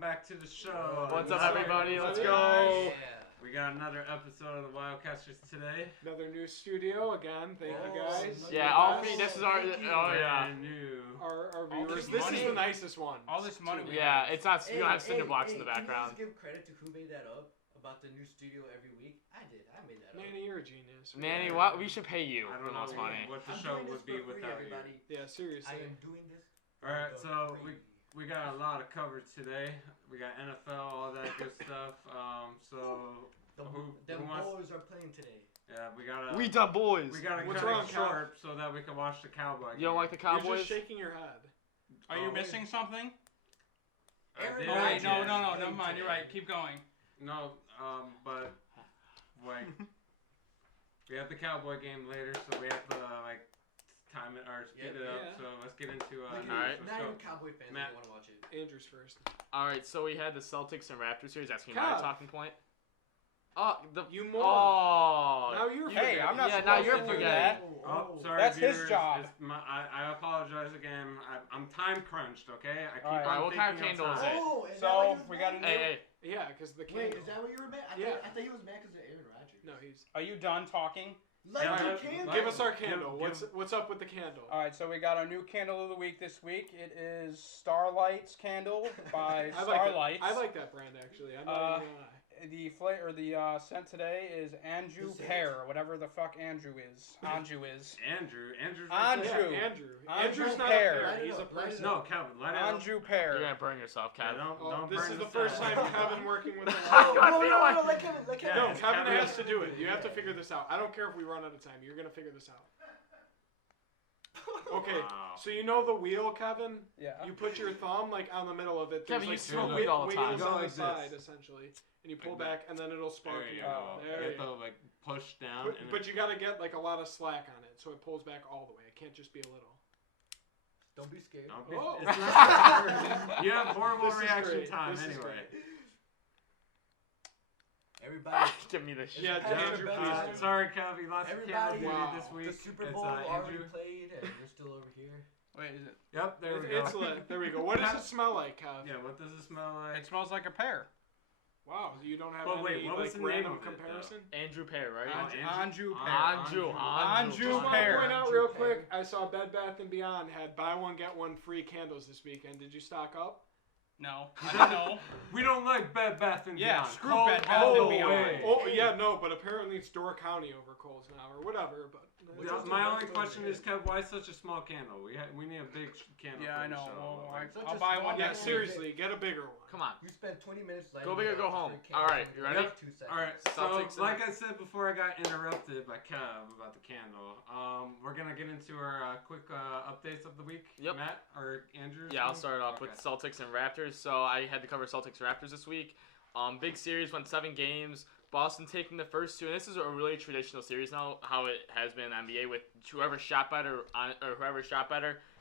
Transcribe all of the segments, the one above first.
welcome back to the show. What's up, everybody? Let's go. Yeah. We got another episode of the Wildcasters today. Another new studio again. Thank you guys. Yeah, all three. This is our. Brand new. Our All viewers. this This is money. the nicest one. All this money. we Yeah, have. it's not. You don't have cinder blocks in the Can you background. just give credit to who made that up about the new studio every week? I did. I made that up. Manny, you're a genius. Manny, what? We should pay you I for don't the most know money. what the I'm show doing this would be for free, without everybody. Yeah, seriously. I am doing this. you. Alright, for so free. we got a lot of coverage today. We got NFL, all that good stuff. So The who Bulls wants? are playing today. Yeah, we gotta. We done boys. We gotta What's cut wrong, it Cal? short so that we can watch the Cowboy. You don't like the You're Cowboys? just shaking your head. Are you missing something? Aaron did. Oh wait, no, Rodgers no, no, playing never mind. You're today. right. Keep going. No, but like we have the Cowboy game later, so we have to like time it or speed it up. Yeah. So let's get into Look at alright. it. let's Not go. even Cowboy fans Matt. want to watch it. Andrew's first. All right, so we had the Celtics and Raptors series. That's my Cal. talking point. Oh, the. You more. Oh. Now you're Hey, I'm not Yeah, now supposed you're to do forgetting. that. Oh, sorry, That's his viewers. job. I apologize again. I'm time crunched. Okay, I keep Alright. on What kind of thinking candle is time. it? Oh, is that So, why you was we mad? got a new- Hey, Yeah, because the Wait, candle. is that what you were mad? Yeah. I thought he was mad because of Aaron Rodgers. No, he's. Are you done talking? Light Yeah, your but- candle. Give us our Give- candle. give- What's up with the candle? All right, so we got our new candle of the week this week. It is Starlight's candle by I like Starlights. I like that brand actually. I'm not even gonna lie. The scent today is Anjou The scent? Pear, or whatever the fuck Andrew is. Andrew's Andrew's Andrew. Yeah, Andrew. Andrew Andrew's not Pear. a Light pear. it He's a up, light it person. No, Calvin, let it out. Andrew you're Pear. gonna burn yourself, Yeah, Kevin. don't This burn is the this first out. time Kevin working with the Oh, I no, feel no, like- no, let Kevin, let Kevin. No, it's Kevin Kevin. has to do it. You have to figure this out. I don't care if we run out of time. You're gonna figure this out. Okay, Wow. so you know the wheel, Kevin? Yeah. You put your thumb like on the middle of it. Kevin, There's, you like, smoke two weed all the time. wheels Go on the like this. side, essentially, and you pull Like that. back, and then it'll spark. There you you. go. There You you have go. to like push down. But, and but you gotta get like a lot of slack on it, so it pulls back all the way. It can't just be a little. Don't be scared. Don't be- Oh. it's not- you have horrible This is reaction great. time This is anyway. great. Everybody. Give me this shit. Yeah, Andrew, Everybody. please do. Sorry, Calvin, lost your camera Everybody. duty Wow. this week. The Super It's, Bowl already Andrew. played, and you're still over here. Wait, is it? Yep, there we It's go. lit. There we go. What does it smell like, Kev? Yeah, what does it smell like? It smells like a pear. Wow, you don't have But wait, any what was like the name random of it, though? comparison? Andrew Pear, right? Anjou Pear. Anjou. Anjou Just want to Pear. point out Andrew real Pear. quick, I saw Bed Bath & Beyond had buy one get one free candles this weekend. Did you stock up? No, I don't know. We don't like Bed Bath and Yeah, Beyond. screw Call Bed it Bath all and the Beyond. way. Oh yeah, no, but apparently it's Door County over Coles now or whatever. But Which one's the My best only one question here? is, Kev, why such a small candle? We need a big candle. Yeah, for I the know. show. Well, Like, Such I'll a buy small one yeah, next candle. week. seriously, get a bigger one. Come on. You spent 20 minutes lighting Go big or it go up home. just for a All right, candle. you ready? Like 2 seconds. all right, so Celtics and- like I said before, I got interrupted by Kev about the candle. We're gonna get into our quick updates of the week. Yep. Matt or Andrew? Yeah, I'll start off with Okay. Celtics and Raptors. So I had to cover Celtics and Raptors this week. Big series, went 7 games. Boston taking the first 2, and this is a really traditional series now, how it has been in the NBA with whoever shot better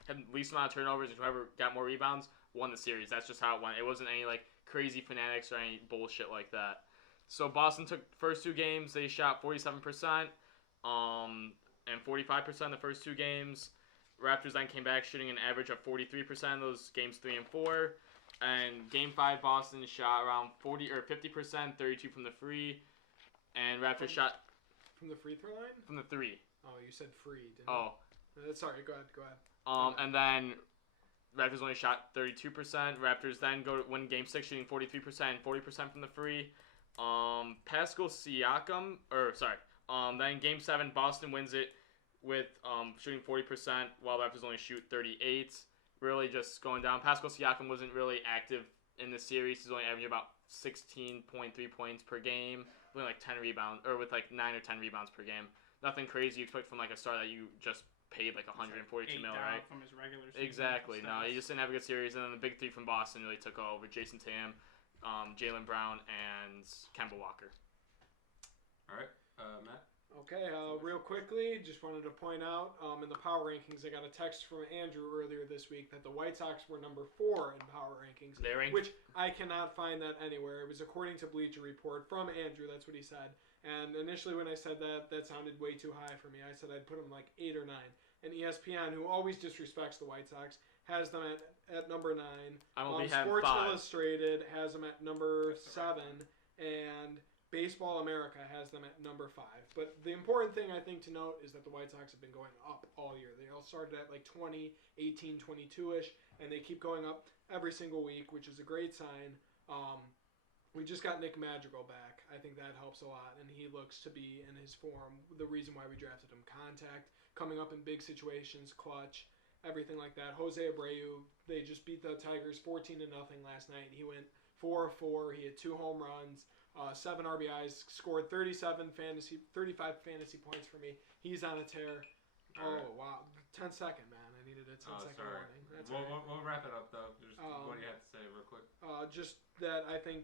had least amount of turnovers and whoever got more rebounds won the series. That's just how it went. It wasn't any like crazy fanatics or any bullshit like that. So Boston took the first 2 games. They shot 47%, and 45% the first 2 games. Raptors then came back shooting an average of 43% in those games 3 and 4. And Game 5, Boston shot around 40 or 50%, 32 from the free, and Raptors shot From the free throw line? from the 3. Oh, you said free, didn't Oh, you? Sorry, go ahead. and then Raptors only shot 32%. Raptors then go to win Game 6 shooting 43% and 40% from the free. Pascal Siakam, then Game 7, Boston wins it with shooting 40% while Raptors only shoot 38. Really just going down. Pascal Siakam wasn't really active in the series. He's only averaging about 16.3 points per game, with like 10 rebounds, or with like 9 or 10 rebounds per game. Nothing crazy you expect from like a star that you just paid like 142 Eight mil, down right? From his regular season Exactly. No, stats. he just didn't have a good series, and then the big 3 from Boston really took over: Jason Tatum, Jaylen Brown, and Kemba Walker. All right, Matt. Okay, real quickly, just wanted to point out in the power rankings, I got a text from Andrew earlier this week that the White Sox were number 4 in power rankings, They're ranked. which I cannot find that anywhere. It was according to Bleacher Report from Andrew. That's what he said. And initially when I said that, that sounded way too high for me. I said I'd put him like 8 or 9. and ESPN, who always disrespects the White Sox, has them at number 9. MLB had Sports 5. Illustrated has them at number 7, and Baseball America has them at number 5. But the important thing I think to note is that the White Sox have been going up all year. They all started at like 20, 18, 22-ish, and they keep going up every single week, which is a great sign. We just got Nick Madrigal back. I think that helps a lot, and he looks to be in his form. The reason why we drafted him, contact, coming up in big situations, clutch, everything like that. Jose Abreu, they just beat the Tigers 14-0 last night. He went 4-4. He had 2 home runs, 7 RBIs, scored 35 fantasy points for me. He's on a tear. All right. Wow. 10-second, man. I needed a 10-second warning. That's all right. We'll wrap it up, though. Just, what do you have to say real quick? Just that I think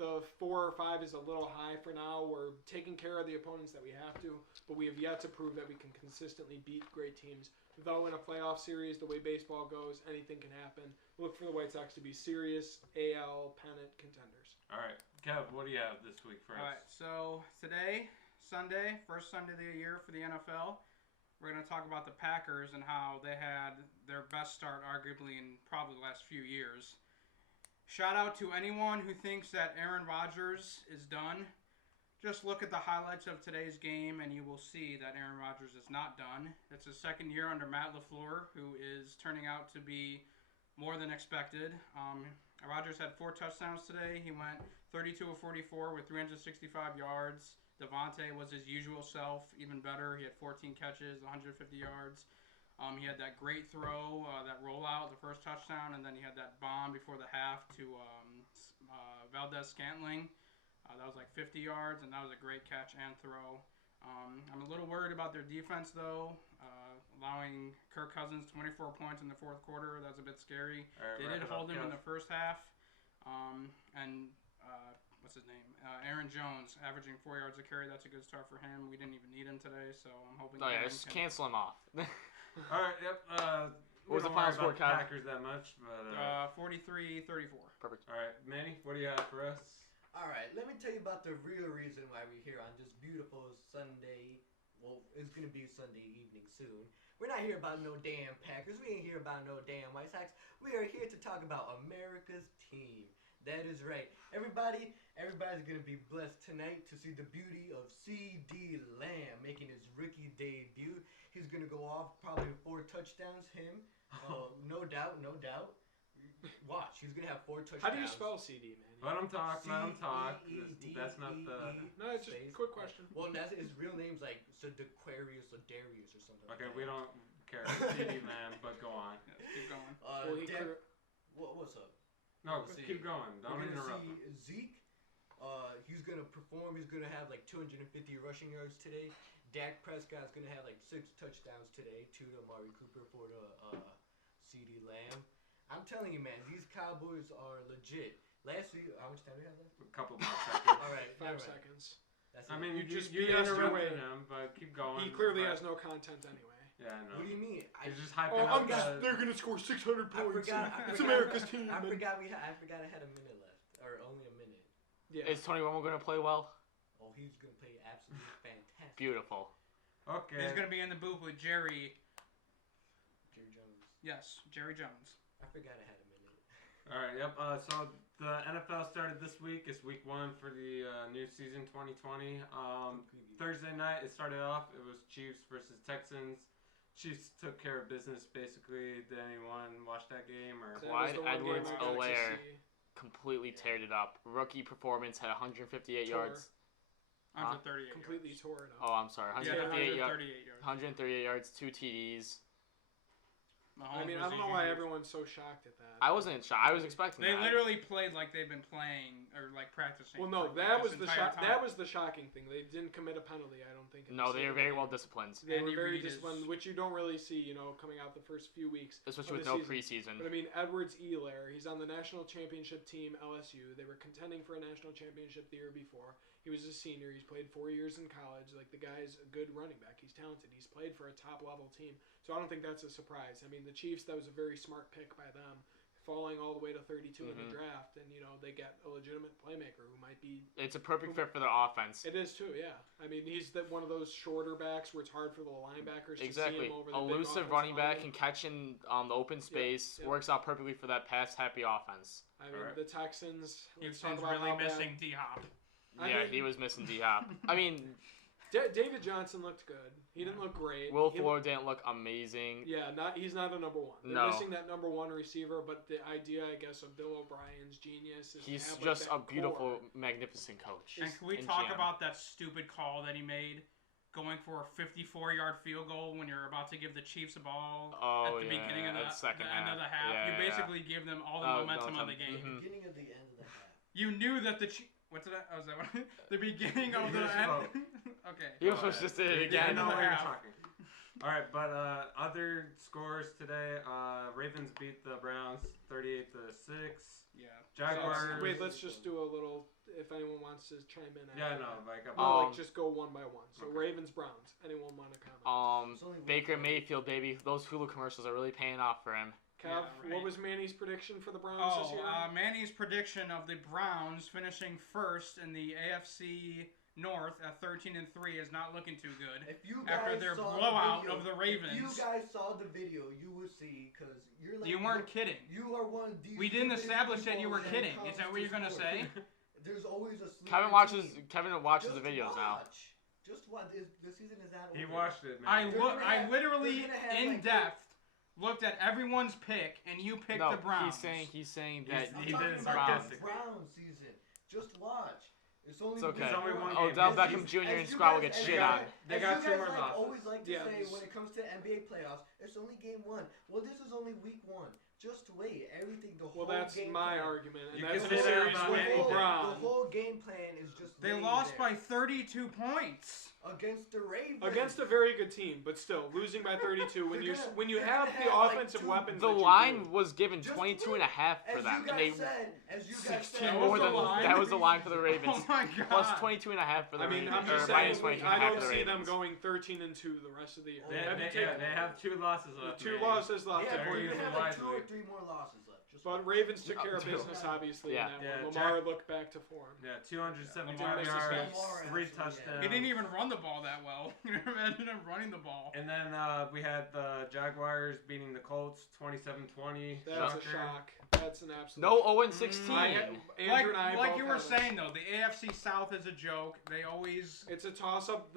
the 4 or 5 is a little high for now. We're taking care of the opponents that we have to, but we have yet to prove that we can consistently beat great teams. Though in a playoff series, the way baseball goes, anything can happen. Look for the White Sox to be serious AL pennant contenders. All right. Kev, what do you have this week for us? All right, so today, Sunday, first Sunday of the year for the NFL, we're going to talk about the Packers and how they had their best start arguably in probably the last few years. Shout out to anyone who thinks that Aaron Rodgers is done. Just look at the highlights of today's game and you will see that Aaron Rodgers is not done. It's his second year under Matt LaFleur, who is turning out to be more than expected. Rodgers had 4 touchdowns today. He went 32 of 44 with 365 yards. Devontae was his usual self, even better. He had 14 catches, 150 yards. He had that great throw, that rollout, the first touchdown, and then he had that bomb before the half to Valdez-Scantling. That was like 50 yards, and that was a great catch and throw. I'm a little worried about their defense, though, allowing Kirk Cousins 24 points in the fourth quarter. That's a bit scary. Right, They did hold him in the first half. What's his name? Aaron Jones, averaging 4 yards a carry. That's a good start for him. We didn't even need him today, so I'm hoping. Oh yeah, just cancel him off. All right, yep. What was the final score, Kev? Packers that much, but 43-34. Perfect. all right, Manny, what do you have for us? All right, let me tell you about the real reason why we're here on this beautiful Sunday. Well, it's going to be Sunday evening soon. We're not here about no damn Packers. We ain't here about no damn White Sox. We are here to talk about America's team. That is right. Everybody's going to be blessed tonight to see the beauty of C.D. Lamb making his rookie debut. He's going to go off probably 4 touchdowns, him. No doubt. Watch, he's going to have 4 touchdowns. How do you spell CD, man? Let him talk. C-E-D-E-E That's not the... No, it's just a quick question. Well, that's his real name's like Darius or Darius or something. Okay, like we that. don't care. CD Lamb, but go on. Yeah, keep going. What's up? No, Let's see. keep going. Don't We're interrupt. gonna see Zeke. He's gonna perform. He's gonna have like 250 rushing yards today. Dak Prescott's gonna have like 6 touchdowns today. 2 to Amari Cooper, 4 to C.D. Lamb. I'm telling you, man, these Cowboys are legit. Last week, how much time do we have left? A couple more seconds. All right, 5 never mind. seconds. That's I it. mean, You just you BS your way. interrupted him, but keep going. He clearly but- has no content anyway. Yeah, I know. What do you mean? He's just hyping up They're gonna score 600 I points. forgot. It's America's team. I man. forgot I had a minute left, or only a minute. Yeah. Is Tony Romo going to play well? Oh, he's gonna play absolutely fantastic. Beautiful. Okay. He's going to be in the booth with Jerry. Jerry Jones. Yes, Jerry Jones. I forgot I had a minute. All right, yep. So the NFL started this week. It's week 1 for the new season 2020. Thursday night, it started off. It was Chiefs versus Texans. Chiefs took care of business, basically. Did anyone watch that game? Or That was Clyde the one game I got to Edwards-Helaire see. completely teared it up. Rookie performance, had 158 yards. 138 Completely yards. tore it up. Oh, I'm sorry. Yeah, 138 yards. 138 yards. 138 yards, 2 TDs. Mahomes I was don't the know why usual. everyone's so shocked at that. I wasn't shocked. I was expecting They that. literally played like they've been playing or like practicing. Well, no, for, that like, was this the entire time. that was the shocking thing. They didn't commit a penalty, I don't think. in No, the they were season. very well disciplined, They Andy were very Reid is- disciplined, which you don't really see, coming out the first few weeks. especially with of the no season. preseason. But I mean, Edwards-Helaire, he's on the national championship team, LSU. They were contending for a national championship the year before. He was a senior. He's played 4 years in college. Like, the guy's a good running back. He's talented. He's played for a top-level team. So I don't think that's a surprise. I mean, the Chiefs, that was a very smart pick by them. falling all the way to 32 in the draft, and they get a legitimate playmaker who might be. It's a perfect fit for their offense. It is too, yeah. I mean, he's one of those shorter backs where it's hard for the linebackers to see him over the Elusive running back can catch in the open space. Yep. Works out perfectly for that pass-happy offense. I mean, the Texans. Houston's really missing D-Hop. He was missing D-Hop. I mean, David Johnson looked good. He didn't look great. Will Fuller didn't look amazing. Yeah, he's not a number one. They're missing that number one receiver, but the idea, I guess, of Bill O'Brien's genius is he's to have, just a that beautiful, core. magnificent coach. And can we talk about that stupid call that he made, going for a 54-yard field goal when you're about to give the Chiefs a ball at the beginning of the end of the half? Yeah, you basically give them all the momentum on the game. The beginning of the end of the half. You knew that the what did I? Oh, is that what? The beginning of the end. Okay. He was supposed to say it again. I know what you're talking. All right, but other scores today: Ravens beat the Browns 38-6. Yeah. Jaguars. Wait, let's just do a little. If anyone wants to chime in. Yeah, no, just go one by one. So Ravens, Browns. Anyone want to comment? Baker Mayfield, baby. Those Hulu commercials are really paying off for him. Kev, what was Manny's prediction for the Browns this year? Manny's prediction of the Browns finishing first in the AFC North at 13-3 is not looking too good. If you guys after their saw blowout the video, of the Ravens. If you guys saw the video, you would see, because you're like... You weren't kidding. You are one of these... We didn't establish that you were kidding. Is that what you're going to say? There's always a... Kevin watches the videos now. Just watch. The season is not over. He watched it, man. I literally, in depth, looked at everyone's pick, and you picked the Browns. He's saying that he did it sarcastically. Browns season. Just watch. It's okay. Only one game. Odell Beckham Jr. and Squad will get shit on. They got 2 more losses. I always like to say when it comes to NBA playoffs, it's only game 1. Well, this is only week 1. Just wait. Everything, the whole game. Well, that's my argument. And You that's can the say that series about with anything. LeBron. The whole game plan is just. They lost by 32 points. Against the Ravens. Against a very good team, but still losing by 32 when you have the offensive weapons. The line was given 22.5 for them, and they 16 more than that was the line for the Ravens. Oh my God. Plus 22.5 for the Ravens. I'm just minus saying, 22.5 I don't for the see them Ravens. going 13-2 the rest of the year. They have 2 losses left. 2 losses left. Yeah, Very they good have like 2 or wisely. 3 more losses left. But Ravens took care of business, obviously. Yeah. In that Yeah, one. Lamar looked back to form. Yeah, 275 Lamar yards, was 3 just- touchdowns. He didn't even run the ball that well. Imagine him running the ball. And then we had the Jaguars beating the Colts 27-20. That's a shock. That's an absolute. No 0-16. Andrew and I Like both you were have saying though, the AFC South is a joke. They always. It's a toss-up.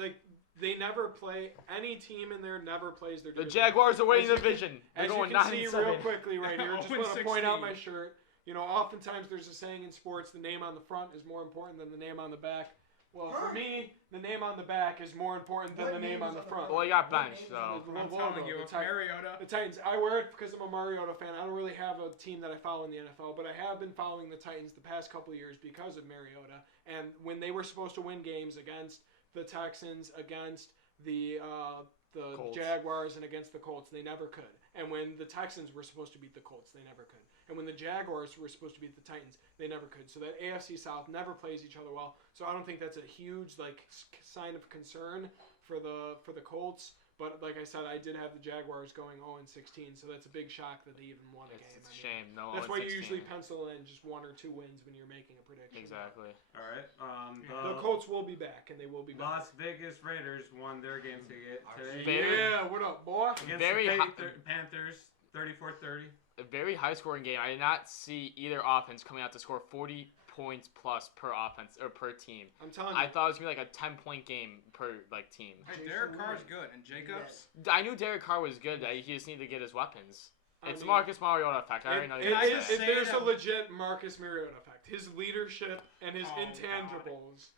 They never play. Any team in there never plays their The division. Jaguars are winning the division. They're As you going can see 9-7. real quickly right here, just want to 0-16. point out my shirt. Oftentimes there's a saying in sports, the name on the front is more important than the name on the back. Well, for me, the name on the back is more important than the name on the front. Well, he got benched, though. I'm telling you, if Mariota. The Titans. I wear it because I'm a Mariota fan. I don't really have a team that I follow in the NFL, but I have been following the Titans the past couple of years because of Mariota. And when they were supposed to win games against the Texans, against the Jaguars, and against the Colts, they never could. And when the Texans were supposed to beat the Colts, they never could. And when the Jaguars were supposed to beat the Titans, they never could. So that AFC South never plays each other well. So I don't think that's a huge sign of concern for the Colts. But like I said, I did have the Jaguars going 0-16, so that's a big shock that they even won a game. It's a shame. No, that's why you 0-16. usually pencil in just 1 or 2 wins when you're making a prediction. Exactly. All right. The Colts will be back, and they will be back. Las Vegas Raiders won their game today. Yeah, what up, boy? Against Very the Panthers, 34-30. A very high-scoring game. I did not see either offense coming out to score 40 points plus per offense or per team. I'm telling you. I thought it was gonna be like a 10-point game per team. Hey, Derek Carr's good, and Jacobs. I knew Derek Carr was good. He just needed to get his weapons. It's Marcus Mariota effect. I already know. There's a legit Marcus Mariota effect. His leadership and his intangibles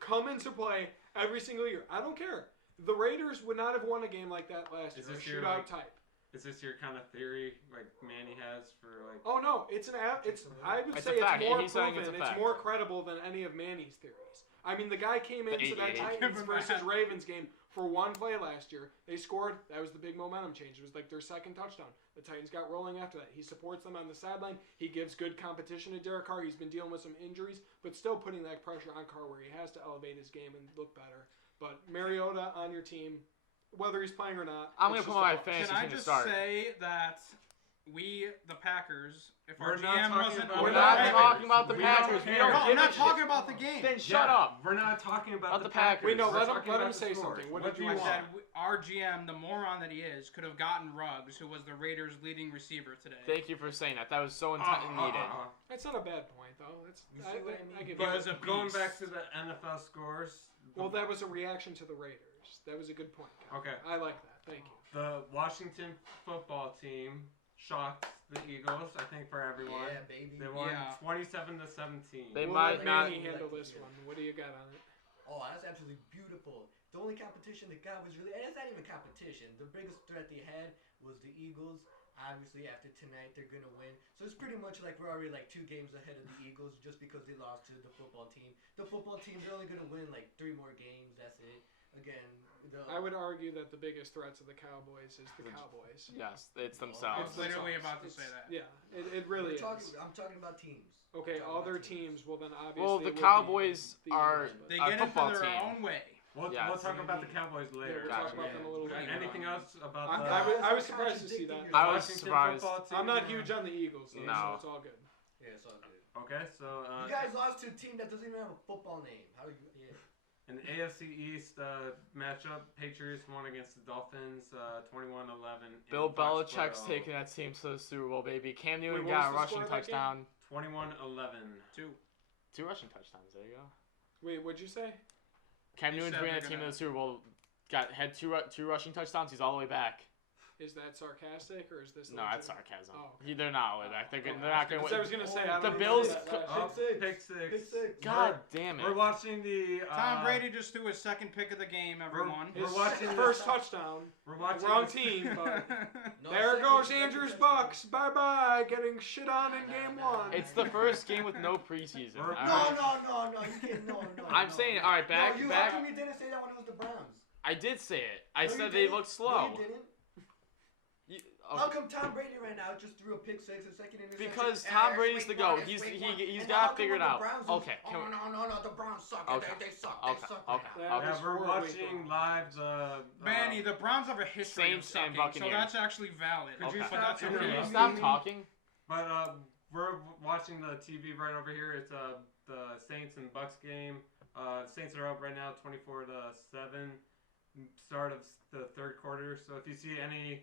come into play every single year. I don't care. The Raiders would not have won a game like that last year. A shootout type. Is this your kind of theory, like Manny has for like? Oh no, I would say it's more proven. It's more credible than any of Manny's theories. I mean, the guy came into that Titans versus Ravens game for 1 play last year. They scored. That was the big momentum change. It was like their second touchdown. The Titans got rolling after that. He supports them on the sideline. He gives good competition to Derek Carr. He's been dealing with some injuries, but still putting that pressure on Carr where he has to elevate his game and look better. But Mariota on your team, whether he's playing or not, I'm going to put my fantasy Can I team to just start. say that the Packers, if We're our not GM talking wasn't... about We're the not Packers. talking about the We don't Packers. We care. don't No, give I'm a not talking shit. about the game. Then shut up. We're not talking about the the Packers. Packers. Wait, no, We're let talking him about the say scores. something. What What did do you you want? want? Said our GM, the moron that he is, could have gotten Ruggs, who was the Raiders' leading receiver today. Thank you for saying that. That was so needed. That's not a bad point, though. It's You see what I mean? I give But- you was a But going beast. back to the NFL scores. Well, that was a reaction to the Raiders. That was a good point. Kyle. Okay. I like that. Thank you. The Washington football team shocked the Eagles, I think, for everyone. Yeah, baby. They won Yeah. 27-17. They We'll might let not- Manny handle this one. What do you got on it? Oh, that's absolutely beautiful. The only competition the guy was really, and it's not even competition. The biggest threat they had was the Eagles. Obviously, after tonight, they're gonna win. So it's pretty much like we're already like 2 games ahead of the Eagles just because they lost to the football team. The football team, they're only gonna win like 3 more games. That's it. Again, I would argue that the biggest threat to the Cowboys is the Cowboys. Yes, it's I themselves. was literally It's- about to say that. Yeah, it really is. I'm talking about teams. Okay, I'm talking other about teams. Well, then obviously. Well, it the would be Cowboys the are- Eagles, but- They Our get into football their team. own way. We'll Yes. talk about the Cowboys later. we'll Gotcha. talk about them a little later. Anything else about I was surprised to see that. I was Washington surprised. football team? I'm not huge on the Eagles, though, No. so it's all good. Yeah, it's all good. Okay, so You guys lost to a team that doesn't even have a football name. How do you? Yeah. an AFC East matchup, Patriots won against the Dolphins 21-11. in Bill Foxborough. Belichick's taking that team to the Super Bowl, baby. Cam Newton what got a was the rushing score of that game? touchdown. 21-11. 2 rushing touchdowns. There you go. Wait, what'd you say? Cam They Newton's said bringing they're that team to gonna- the Super Bowl. Had two rushing touchdowns. He's all the way back. Is that sarcastic or is this? No, that's legit? sarcasm. Oh, They're not all the way back. They're Okay. not going Because I to was win. gonna say I don't The remember Bills that co- last Oh, year. pick six. Pick six. God damn it. We're watching the. Tom Brady just threw his second pick of the game, everyone. We're His watching first this- touchdown. We're watching Wrong this- team, but No there second, goes second Andrews touchdown. Bucks. Bye bye, getting shit on in game 1. It's the first game with no preseason. We're- all No, right? no, you can't. No. I'm no. saying, all right, back. How come you didn't say that when it was the Browns? I did say it. I No, you said they didn't. looked slow. No, you didn't. You- How okay. come Tom Brady right now just threw a pick six, a second interception? Because and Tom it's Brady's the week GOAT. one, it's He's week one. he's And got how to come figure it when the out. Browns lose, Okay. Oh, Can we, no, the Browns suck. Okay. They suck. Okay. They suck. Okay. right now. That Yeah, was we're 4 watching weeks live the. Manny, the Browns have a history Saints of sucking, and so Buccaneers. that's actually valid. Could you Okay. But that's stop okay. Can you interrupting stop me? talking? But we're watching the TV right over here. It's the Saints and Bucks game. Saints are up right now, 24-7. Start of the third quarter. So if you see any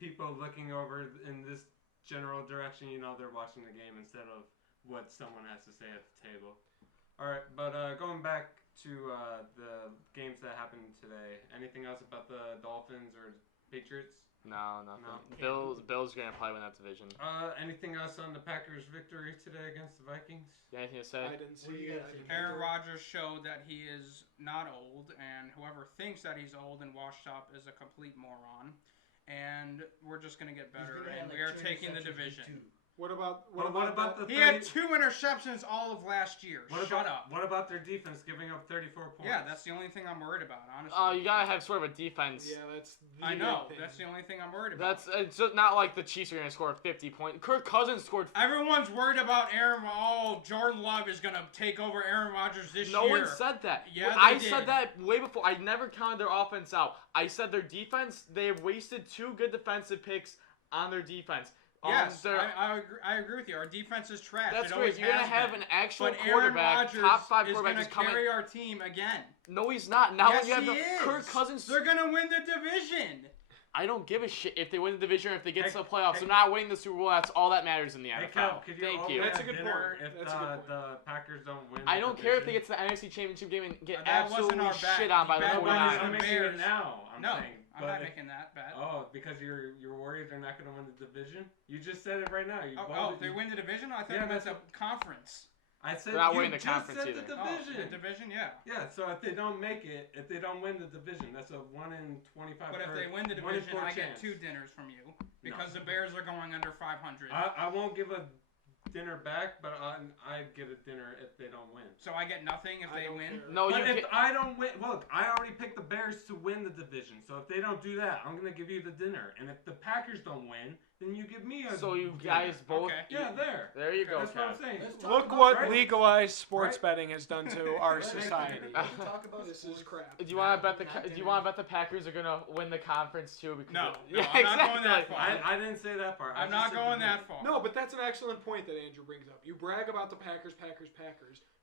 people looking over in this general direction, you know they're watching the game instead of what someone has to say at the table. All right, but going back to the games that happened today. Anything else about the Dolphins or Patriots? No, nothing. No. Bills are gonna probably win that division. Anything else on the Packers' victory today against the Vikings? You got anything to say? I didn't What do see you it. got, Tim? Aaron Rodgers showed that he is not old, and whoever thinks that he's old and washed up is a complete moron. And we're just gonna get He's better, gonna have, and like, we are 2 taking the interceptions week division. 2. What about What about the He had 30 2 interceptions all of last year. Shut up. What about their defense giving up 34 points? Yeah, that's the only thing I'm worried about, honestly. Oh, you gotta have sort of a defense. Yeah, that's. The I big know. thing. That's the only thing I'm worried about. That's it's just not like the Chiefs are gonna score 50 points. Kirk Cousins scored. Everyone's worried about Jordan Love is gonna take over Aaron Rodgers this No year. one said that. Yeah, I they did. said that way before. I never counted their offense out. I said their defense. They have wasted 2 good defensive picks on their defense. Yes, they're- I agree with you. Our defense is trash. That's it always great. You're gonna has have been. an actual But Aaron quarterback, Rodgers top 5 is quarterback, gonna is coming. carry our team again. No, he's not. Now Yes, when you have he the is. Kirk Cousins, They're gonna win the division. I don't give a shit if they win the division or if they get Hey, to the playoffs. hey. They're not winning the Super Bowl. That's all that matters in the Hey, NFL. Kev, could you Thank open you. That's a at good dinner point. if That's a good point. the Packers don't win? I the don't care if they division? get to the NFC Championship game and get That wasn't absolutely our bet. shit on by The the bet was 49ers. I'm making Bears. it now. I'm No, saying. I'm But not if- making that bet. Oh, because you're worried they're not going to win the division? You just said it right now. You Oh, bolded- they win the division? I thought Yeah, it was that's a conference. I said They're not you winning the just conference said either. the Oh, division. the division, yeah. Yeah, so if they don't make it, if they don't win the division, that's a 1 in 25. But if they win the 1 in division, 4 I get chance. 2 dinners from you because the Bears are going under 500. I won't give a dinner back, but I'd get a dinner if they don't win. So I get nothing if I they don't win. care. No, But you if can't. I don't win, look, I already picked the Bears to win the division. So if they don't do that, I'm gonna give you the dinner. And if the Packers don't win, then you give me a. So you dinner. guys both. Okay. Yeah, there. There you go, That's what I'm Kev. saying. Let's talk Look about what right. legalized sports Right. betting has done to our Right. society. Let's talk about This is crap. Do you want to bet the Not Do you dinner. want to bet the Packers are gonna win the conference too? Because No, yeah, I'm not exactly. going that far. I didn't say that part. I I'm just not said going the that division. far. No, but that's an excellent point that Andrew brings up. You brag about the Packers.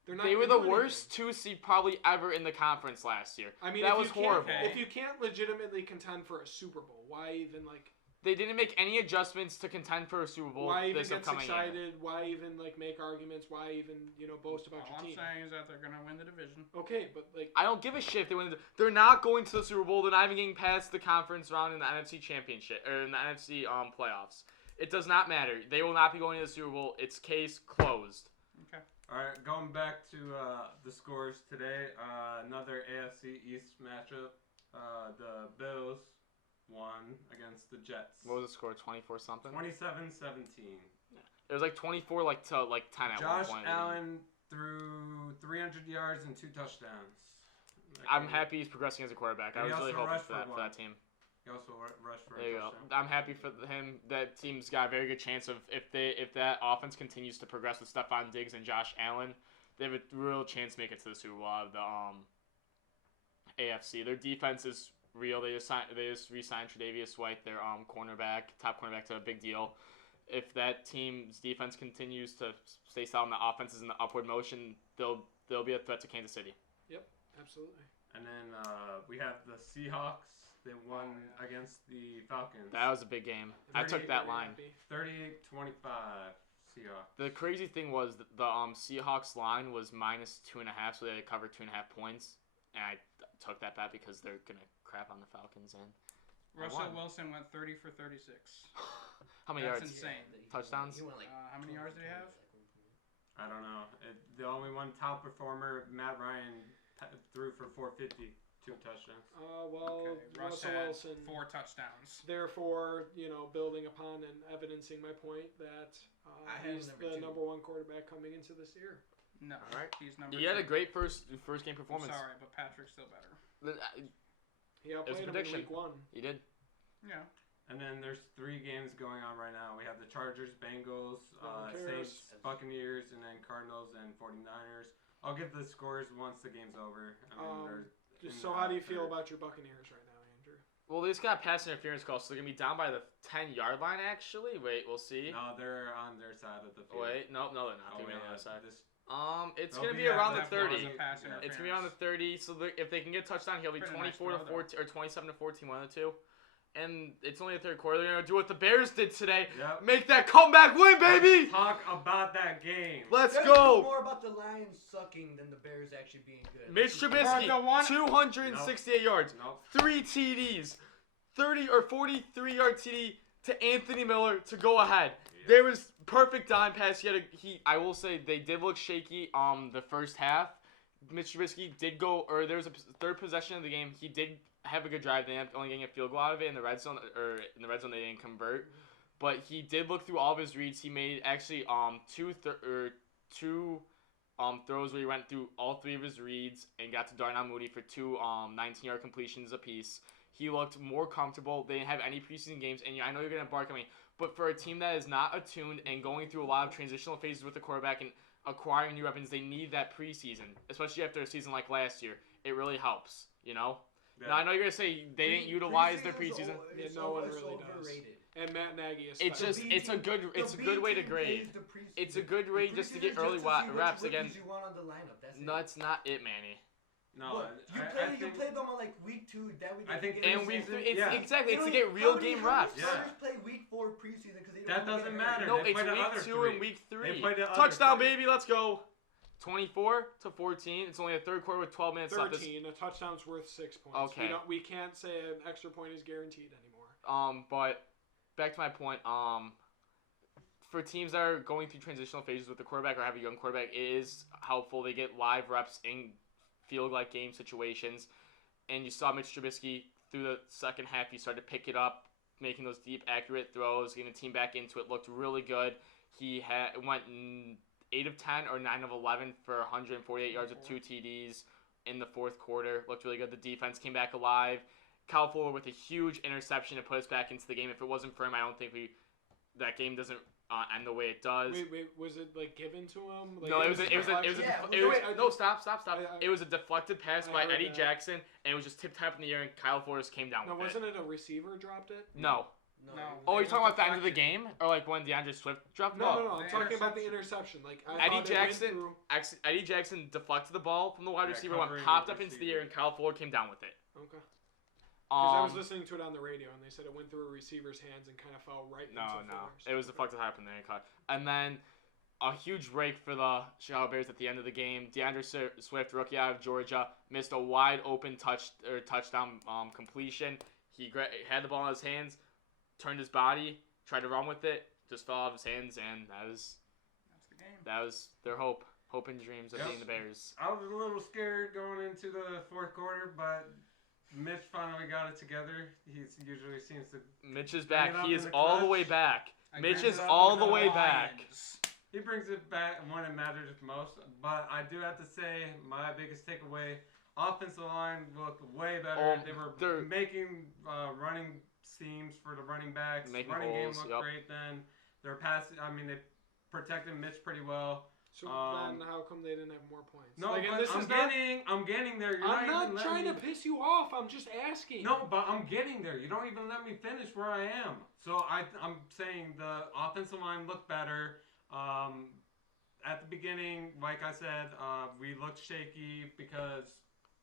They're not. They were gonna the do worst anything. 2 seed probably ever in the conference last year. I mean, that if was you can't- horrible. Okay. If you can't legitimately contend for a Super Bowl, why even like? They didn't make any adjustments to contend for a Super Bowl Why even this get upcoming year. excited? Why even like make arguments? Why even boast about All your I'm team? saying is that they're gonna win the division. Okay, but like I don't give a shit if they win. They're not going to the Super Bowl. They're not even getting past the conference round in the NFC Championship or in the NFC playoffs. It does not matter. They will not be going to the Super Bowl. It's case closed. Okay. All right, going back to the scores today. Another AFC East matchup. The Bills won against the Jets. What was the score? 24 something. 27-17. It was like 24 to 10 at Josh one point. Allen threw 300 yards and 2 touchdowns. I'm happy he's progressing as a quarterback. I And he was really also hoping rushed for for that one. team. He also rushed for There you a go. touchdown. I'm happy for him. That team's got a very good chance of if that offense continues to progress with Stephon Diggs and Josh Allen, they have a real chance to make it to the Super Bowl out of the AFC. Their defense is real. They just re-signed Tre'Davious White, their top cornerback, to a big deal. If that team's defense continues to stay solid and the offense is in the upward motion, they'll be a threat to Kansas City. absolutely. And then we have the Seahawks. They won against the Falcons. That was a big game. I took that line. 38-25 Seahawks. The crazy thing was that the Seahawks line was -2.5, so they had to cover 2.5 points, and I took that bet because they're gonna crap on the Falcons. And Russell won. Wilson went 30 for 36. how many That's yards? insane. Touchdowns? He went like How many yards did he have? I don't know. The only one top performer, Matt Ryan, threw for 450, 2 touchdowns. Well, Okay, Russ Russell had Wilson. 4 touchdowns. Therefore, building upon and evidencing my point that I had he's number the 2. number 1 quarterback coming into this year. No, All right. he's number He had a 2. great first game I'm performance. sorry, but Patrick's still better. He outplayed him in prediction. week 1. He did. Yeah. And then there's 3 games going on right now. We have the Chargers, Bengals, Saints, Buccaneers, and then Cardinals and 49ers. I'll give the scores once the game's over. So how do you feel about your Buccaneers right now, Andrew? Well, they just got a pass interference call, so they're gonna be down by the 10-yard line. Actually, wait, we'll see. No, they're on their side of the field. Wait, no, they're not. Oh, They're wait, on the other side. this- It's They'll gonna be be at around the that 30. was a pass Yeah. It's gonna be around the 30. So if they can get a touchdown, he'll be Pretty nice 24 to throw, 14 or 27 to 14, one of the two. And it's only the third quarter. They're gonna do what the Bears did today. Yep. Make that comeback win, baby. Let's talk about that game. Let's There's go. more about the Lions sucking than the Bears actually being good. Mitch Trubisky, the one- 268 yards, Nope. 3 TDs, 30 or 43-yard TD to Anthony Miller to go ahead. Yeah. There was perfect dime pass. I will say they did look shaky the first half. Mitch Trubisky did go, or there was a third possession of the game. He did have a good drive. They ended up only getting a field goal out of it in the red zone, they didn't convert. But he did look through all of his reads. He made actually two throws where he went through all 3 of his reads and got to Darnell Mooney for 2 19-yard completions apiece. He looked more comfortable. They didn't have any preseason games, and I know you're gonna bark at me, but for a team that is not attuned and going through a lot of transitional phases with the quarterback and acquiring new weapons, they need that preseason, especially after a season like last year. It really helps, Yeah. Now I know you're gonna say they didn't utilize their preseason. Yeah, no one really does. And Matt Nagy is. It's just it's a good way to grade. It's a good way just to get early reps again. You want on the lineup. That's No, that's not it, Manny. No, What? You I play them on like week 2. That way I think they And week 3, it's Yeah. exactly it's to How get real many game reps. Yeah. starters play week 4 preseason because they don't That wanna doesn't get hurt? matter. No, They it's play the other week 2 3. and week 3. They play the other Touchdown, 3. baby, let's go. 24 to 14. It's only a third quarter with 12 minutes left. 13. A touchdown's worth 6 points. Okay. We can't say an extra point is guaranteed anymore. But back to my point. For teams that are going through transitional phases with the quarterback or have a young quarterback, it is helpful. They get live reps in field-like game situations. And you saw Mitch Trubisky through the second half. He started to pick it up, making those deep, accurate throws, getting the team back into it. Looked really good. He went 8 of 10 or 9 of 11 for 148 yards with 2 TDs in the fourth quarter. Looked really good. The defense came back alive. Kyle Fuller with a huge interception to put us back into the game. If it wasn't for him, I don't think we that game doesn't end the way it does. Wait, was it like given to him? Like, No, it was stop. It was a deflected pass by Eddie Jackson, and it was just tip-tap in the air, and Kyle Forrest came down with it. Wasn't it a receiver dropped it? No. No. Oh, you're talking about the end of the game, or like when DeAndre Swift dropped the ball? No. I'm talking about the interception. Like Eddie Jackson deflected the ball from the wide receiver, popped up into the air, and Kyle Ford came down with it. Okay. Because I was listening to it on the radio, and they said it went through a receiver's hands and kind of fell right into Forrest. It was deflected high up in the air. And then a huge break for the Chicago Bears at the end of the game. DeAndre Swift, rookie out of Georgia, missed a wide open touchdown completion. He had the ball in his hands, turned his body, tried to run with it, just fell out of his hands, and that's the game. That was their hope and dreams of being the Bears. I was a little scared going into the fourth quarter, but Mitch finally got it together. He usually seems to. Mitch is back. He is all the way back. Mitch is all the way back. He brings it back when it matters most. But I do have to say, my biggest takeaway: offensive line looked way better. They were making running seams for the running backs. Running game looked great. Then their passing. I mean, they protected Mitch pretty well. So then, how come they didn't have more points? No, but I'm getting there. I'm not trying to piss you off. I'm just asking. No, but I'm getting there. You don't even let me finish where I am. So I'm saying the offensive line looked better. At the beginning, like I said, we looked shaky because,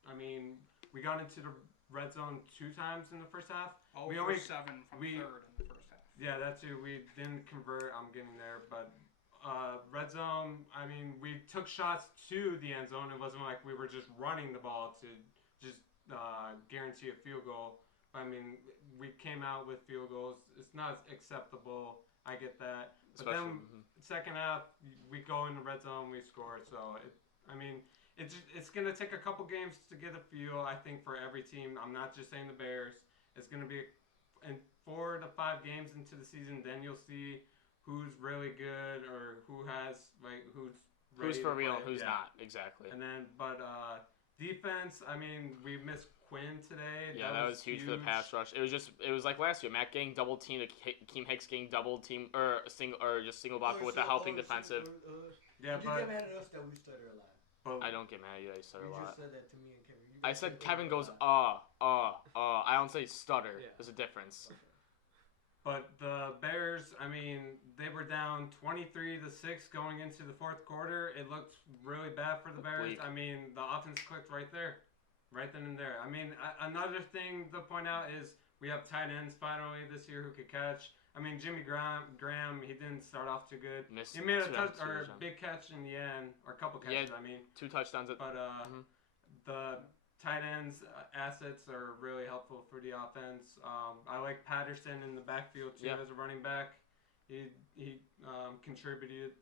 I mean, we got into the red zone 2 times in the first half. We only 7 from third in the first half. Yeah, that too. We didn't convert. I'm getting there, but. Red zone, I mean, we took shots to the end zone. It wasn't like we were just running the ball to just guarantee a field goal. I mean, we came out with field goals. It's not acceptable. I get that. But then second half, we go in the red zone, we score. So, it's going to take a couple games to get a feel, I think, for every team. I'm not just saying the Bears. It's going to be in 4 to 5 games into the season, then you'll see who's really good or who's for real and who's not, exactly. And then, but defense, I mean, we missed Quinn today. Yeah, that was huge for the pass rush. It was like last year. Matt getting double teamed, Akeem Hicks getting double team or single blocker with the helping defensive. Yeah, but you get mad at us that we stutter a lot. I don't get mad at you that you stutter a lot. You just said that to me and Kevin. I said Kevin goes I don't say stutter. Yeah. There's a difference. Okay. But the Bears, I mean, they were down 23-6 going into the fourth quarter. It looked really bad for the Bears. I mean, the offense clicked right then and there. I mean, another thing to point out is we have tight ends finally this year who could catch. I mean, Jimmy Graham, he didn't start off too good. He made a big catch in the end, or a couple catches. I mean, 2 touchdowns. But the tight ends assets are really helpful for the offense. I like Patterson in the backfield too as a running back. He contributed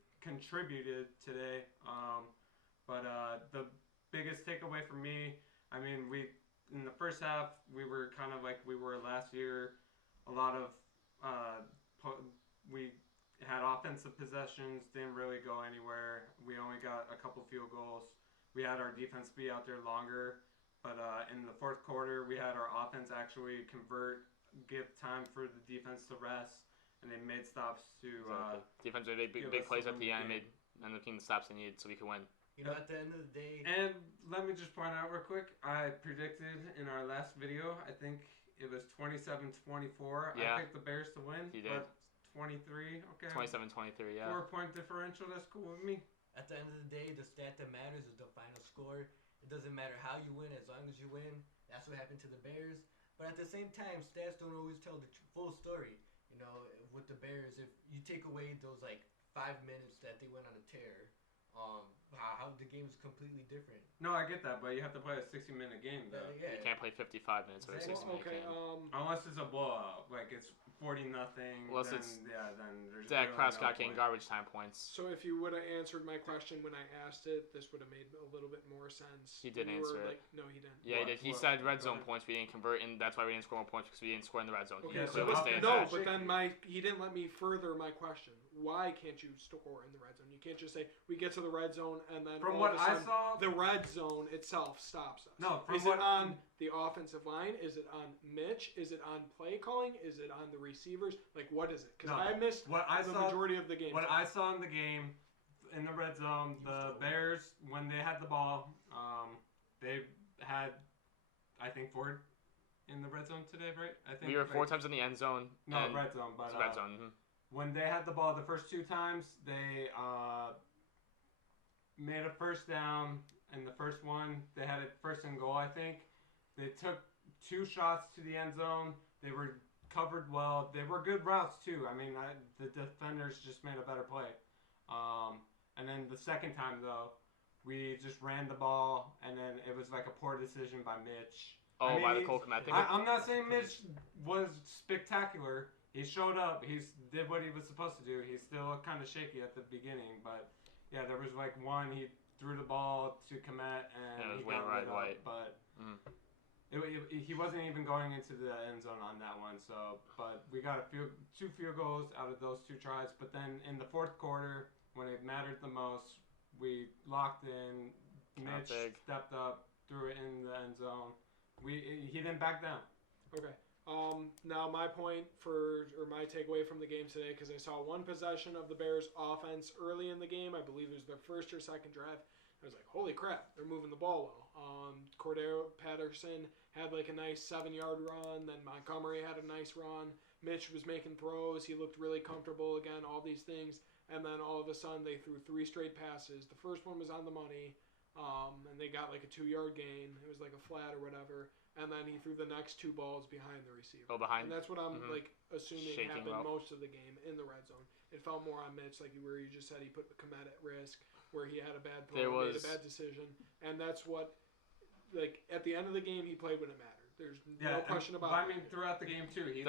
today. But the biggest takeaway for me, I mean, in the first half we were kind of like we were last year. A lot of we had offensive possessions, didn't really go anywhere. We only got a couple field goals. We had our defense be out there longer. But in the fourth quarter, we had our offense actually give time for the defense to rest, and they made stops to. Defense made big plays at the end, made the stops they needed so we could win. You know, at the end of the day. And let me just point out real quick, I predicted in our last video, I think it was 27-24. Yeah. I picked the Bears to win. You did. But 23, okay. 27-23, yeah. 4-point differential, that's cool with me. At the end of the day, the stat that matters is the final score. It doesn't matter how you win, as long as you win. That's what happened to the Bears. But at the same time, stats don't always tell the full story. You know, with the Bears, if you take away those 5 minutes that they went on a tear, how the game's completely different. No, I get that, but you have to play a 60-minute game, though. Yeah. You can't play 55 minutes or a 60-minute game. Unless it's a blowout, like it's 40-0. Unless then there's Dak Prescott getting garbage time points. So if you would have answered my question when I asked it, this would have made a little bit more sense. He did answer it. No, he didn't. Yeah, he did. He said red zone points we didn't convert, and that's why we didn't score more points because we didn't score in the red zone. Okay, but then he didn't let me further my question. Why can't you score in the red zone? You can't just say we get to the red zone and then From all what of a I sudden, saw, the red zone itself stops us. No, from is what it on the offensive line? Is it on Mitch? Is it on play calling? Is it on the receivers? Like, what is it? Because I missed the majority of the game. What I saw in the game, in the red zone, the Bears, when they had the ball, they had, I think, Ford in the red zone today, right? I think we were 4 times in the end zone. No, red zone, but red zone. Mm-hmm. When they had the ball the first 2 times, they made a first down. In the first one, they had it 1st and goal, I think. They took 2 shots to the end zone. They were covered well. They were good routes, too. I mean, the defenders just made a better play. And then the second time, though, we just ran the ball, and then it was like a poor decision by Mitch. Oh, by the Cole Kmet thing? I'm not saying Mitch was spectacular. He showed up. He did what he was supposed to do. He's still kind of shaky at the beginning, but yeah, there was like one. He threw the ball to Kmet and he got rid of it, but he wasn't even going into the end zone on that one. So, but we got 2 field goals out of those 2 tries. But then in the 4th quarter, when it mattered the most, we locked in. Mitch stepped up, threw it in the end zone. He didn't back down. Okay. Now my my takeaway from the game today, because I saw 1 possession of the Bears offense early in the game. I believe it was their 1st or 2nd drive. I was like, holy crap, they're moving the ball well. Cordero Patterson had like a nice 7-yard run. Then Montgomery had a nice run. Mitch was making throws. He looked really comfortable again, all these things. And then all of a sudden they threw 3 straight passes. The first one was on the money. And they got like a 2-yard gain. It was like a flat or whatever. And then he threw the next 2 balls behind the receiver. Oh, behind. And that's what I'm like assuming Shaking happened up. most of the game in the red zone. It fell more on Mitch, like where you just said he put the Kmet at risk, where he had a bad throw, made a bad decision, and that's what, like at the end of the game, he played when it mattered. There's no question about it. I mean, throughout the game too, it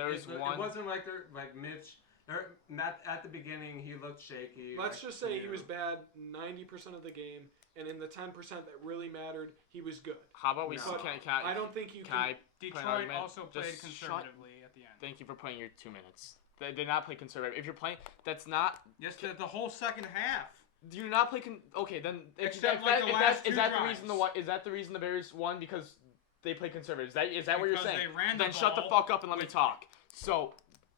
wasn't like Mitch. At the beginning, he looked shaky. Let's just say he was bad 90% of the game, and in the 10% that really mattered, he was good. How about we? I don't think you can. Detroit also played conservatively at the end. Thank you for playing your 2 minutes. They did not play conservative. If you're playing, that's not. Yes, the whole second half. Do you not play? Okay, then. Is that the reason the Bears won because they play conservative? Is that what you're saying? They ran then shut the fuck up and let me talk. So.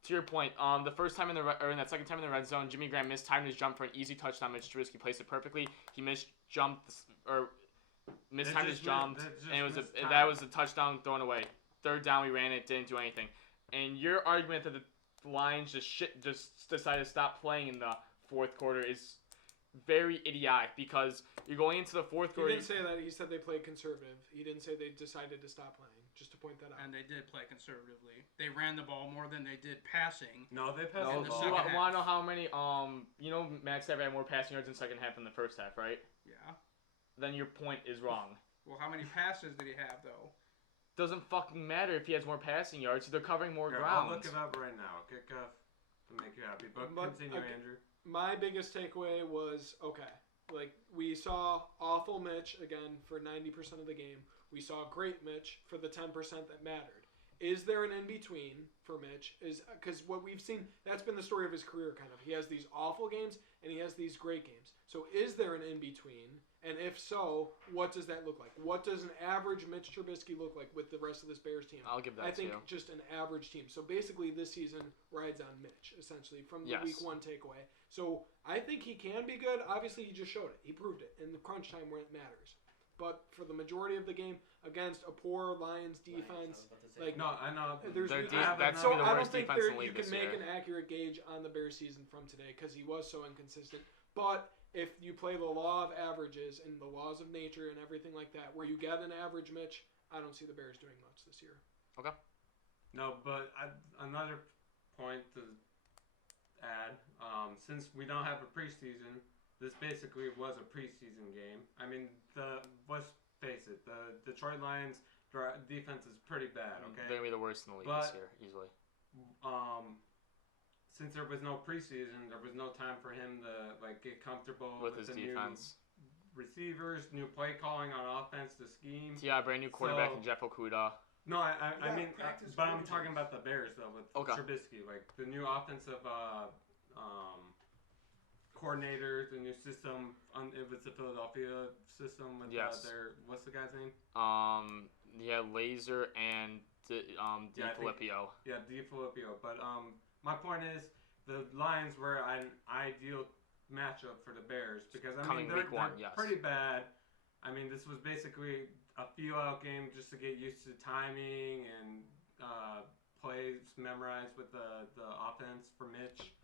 To your point, the first time in that second time in the red zone, Jimmy Graham mistimed his jump for an easy touchdown. Mitch Trubisky placed it perfectly. He mistimed his jump, and that was a touchdown thrown away. 3rd down, we ran it, didn't do anything. And your argument that the Lions just decided to stop playing in the 4th quarter is very idiotic because you're going into the 4th quarter. He didn't say that. He said they played conservative. He didn't say they decided to stop playing. Just to point that out. And they did play conservatively. They ran the ball more than they did passing. No, they passed in the ball. second half. You want to know how many? Matt Stafford had more passing yards in the second half than the first half, right? Yeah. Then your point is wrong. Well, how many passes did he have though? Doesn't fucking matter if he has more passing yards. They're covering more I'll ground. look it up right now. Kickoff to make you happy. But continue, okay. Andrew. My biggest takeaway was we saw awful Mitch again for 90% of the game. We saw great Mitch for the 10% that mattered. Is there an in-between for Mitch? Because what we've seen, that's been the story of his career, kind of. He has these awful games, and he has these great games. So is there an in-between? And if so, what does that look like? What does an average Mitch Trubisky look like with the rest of this Bears team? I'll give that to you. I think just an average team. So basically this season rides on Mitch, essentially, from the week 1 takeaway. So I think he can be good. Obviously, he just showed it. He proved it in the crunch time where it matters. But for the majority of the game, against a poor Lions defense, no, I know. That's so the I don't worst think defense in the you league can this make year. an accurate gauge on the Bears season from today because he was so inconsistent. But if you play the law of averages and the laws of nature and everything like that, where you get an average Mitch, I don't see the Bears doing much this year. Okay. No, but another point to add, since we don't have a preseason, this basically was a preseason game. I mean, let's face it, the Detroit Lions defense is pretty bad, okay? They're going to be the worst in the league this year, easily. Since there was no preseason, there was no time for him to get comfortable with his defense. New receivers, new play calling on offense, the scheme. Yeah, brand new quarterback in Jeff Okudah. No, I mean, but I'm talking about the Bears though with Trubisky, the new offensive coordinator. coordinator, the new system. It was the Philadelphia system with their what's the guy's name? Laser and DiFilippo. DiFilippo. But my point is the Lions were an ideal matchup for the Bears because they're pretty bad. I mean, this was basically a feel-out game just to get used to timing and plays memorized with the offense for Mitch.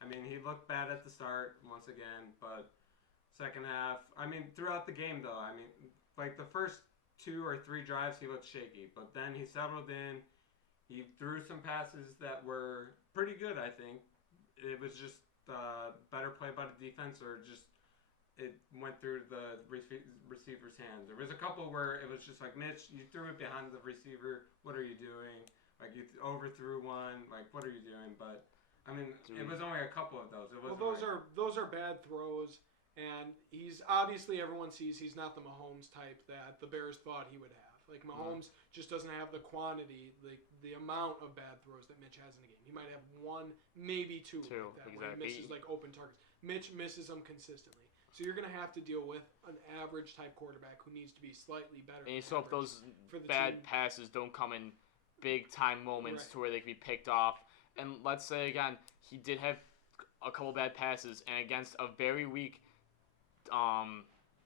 I mean, he looked bad at the start once again, but second half, I mean, throughout the game though, I mean, like the first 2 or 3 drives he looked shaky, but then he settled in. He threw some passes that were pretty good, I think. It was just better play by the defense, or just it went through the receiver's hands. There was a couple where it was just like, Mitch, you threw it behind the receiver. What are you doing? Like, you overthrew one. Like, what are you doing? But I mean, it was only a couple of those. Those are bad throws, and he's obviously, everyone sees he's not the Mahomes type that the Bears thought he would have. Like, Mahomes just doesn't have the quantity, like the amount of bad throws that Mitch has in a game. He might have 1, maybe 2 like that, exactly. where he misses like open targets. Mitch misses them consistently. So you're going to have to deal with an average type quarterback who needs to be slightly better. And so if those bad passes don't come in big time moments to where they can be picked off. And let's say, again, he did have a couple bad passes, and against a very weak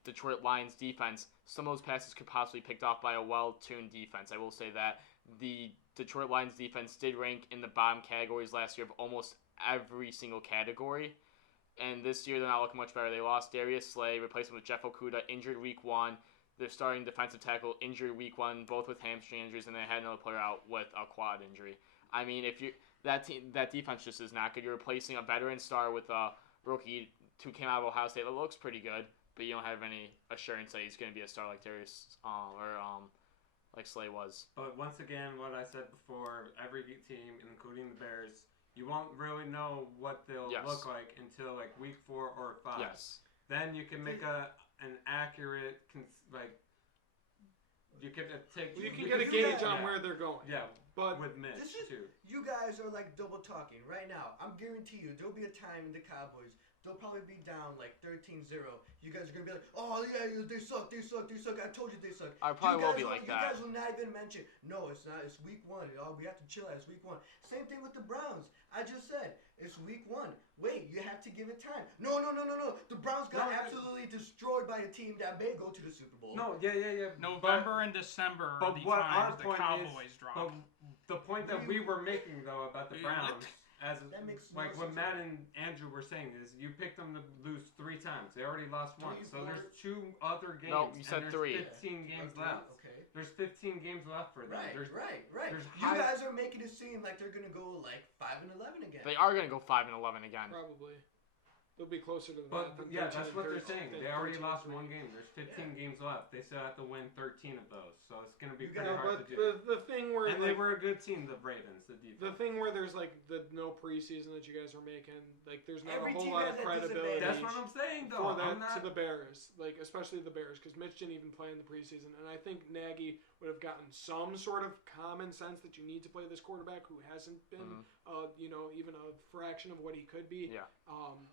Detroit Lions defense, some of those passes could possibly be picked off by a well-tuned defense. I will say that the Detroit Lions defense did rank in the bottom categories last year of almost every single category. And this year, they're not looking much better. They lost Darius Slay, replaced him with Jeff Okudah, injured week 1. Their starting defensive tackle injured week 1, both with hamstring injuries, and they had another player out with a quad injury. I mean, if you that defense just is not good. You're replacing a veteran star with a rookie who came out of Ohio State that looks pretty good, but you don't have any assurance that he's going to be a star like Darius like Slay was. But once again, what I said before, every team, including the Bears, you won't really know what they'll look like until like week 4 or 5. Yes. Then you can make an accurate you can get a gauge on where they're going. Yeah, but with Mitch too. You guys are like double talking right now. I'm guarantee you there'll be a time in the Cowboys. They'll probably be down like 13-0. You guys are going to be like, oh, yeah, they suck. I told you they suck. I probably will be like that. You guys will not even mention, no, it's not. It's week 1. We have to chill out. It's week 1. Same thing with the Browns. I just said, it's week 1. Wait, you have to give it time. No. The Browns got absolutely destroyed by a team that may go to the Super Bowl. No, yeah. November and December are the times the Cowboys drop. The point that we were making, though, about the Browns... That makes like no what Matt and Andrew were saying is you picked them to lose 3 times. They already lost 1. So there's 2 other games. No, you said 3. 15 games left. Okay. There's 15 games left for them. Right. There's You guys are making it seem like they're going to go like 5-11 again. They are going to go 5-11 again. Probably. They'll be closer to that. But yeah, that's what they're saying. They already lost 1 game. There's 15 games left. They still have to win 13 of those. So it's going to be pretty hard to do. The thing where they were a good team, the Ravens, the defense. The thing where there's like the no preseason that you guys are making, like there's not a whole lot of credibility. That's what I'm saying, though. For that to the Bears, like especially the Bears, because Mitch didn't even play in the preseason, and I think Nagy would have gotten some sort of common sense that you need to play this quarterback who hasn't been, even a fraction of what he could be. Yeah.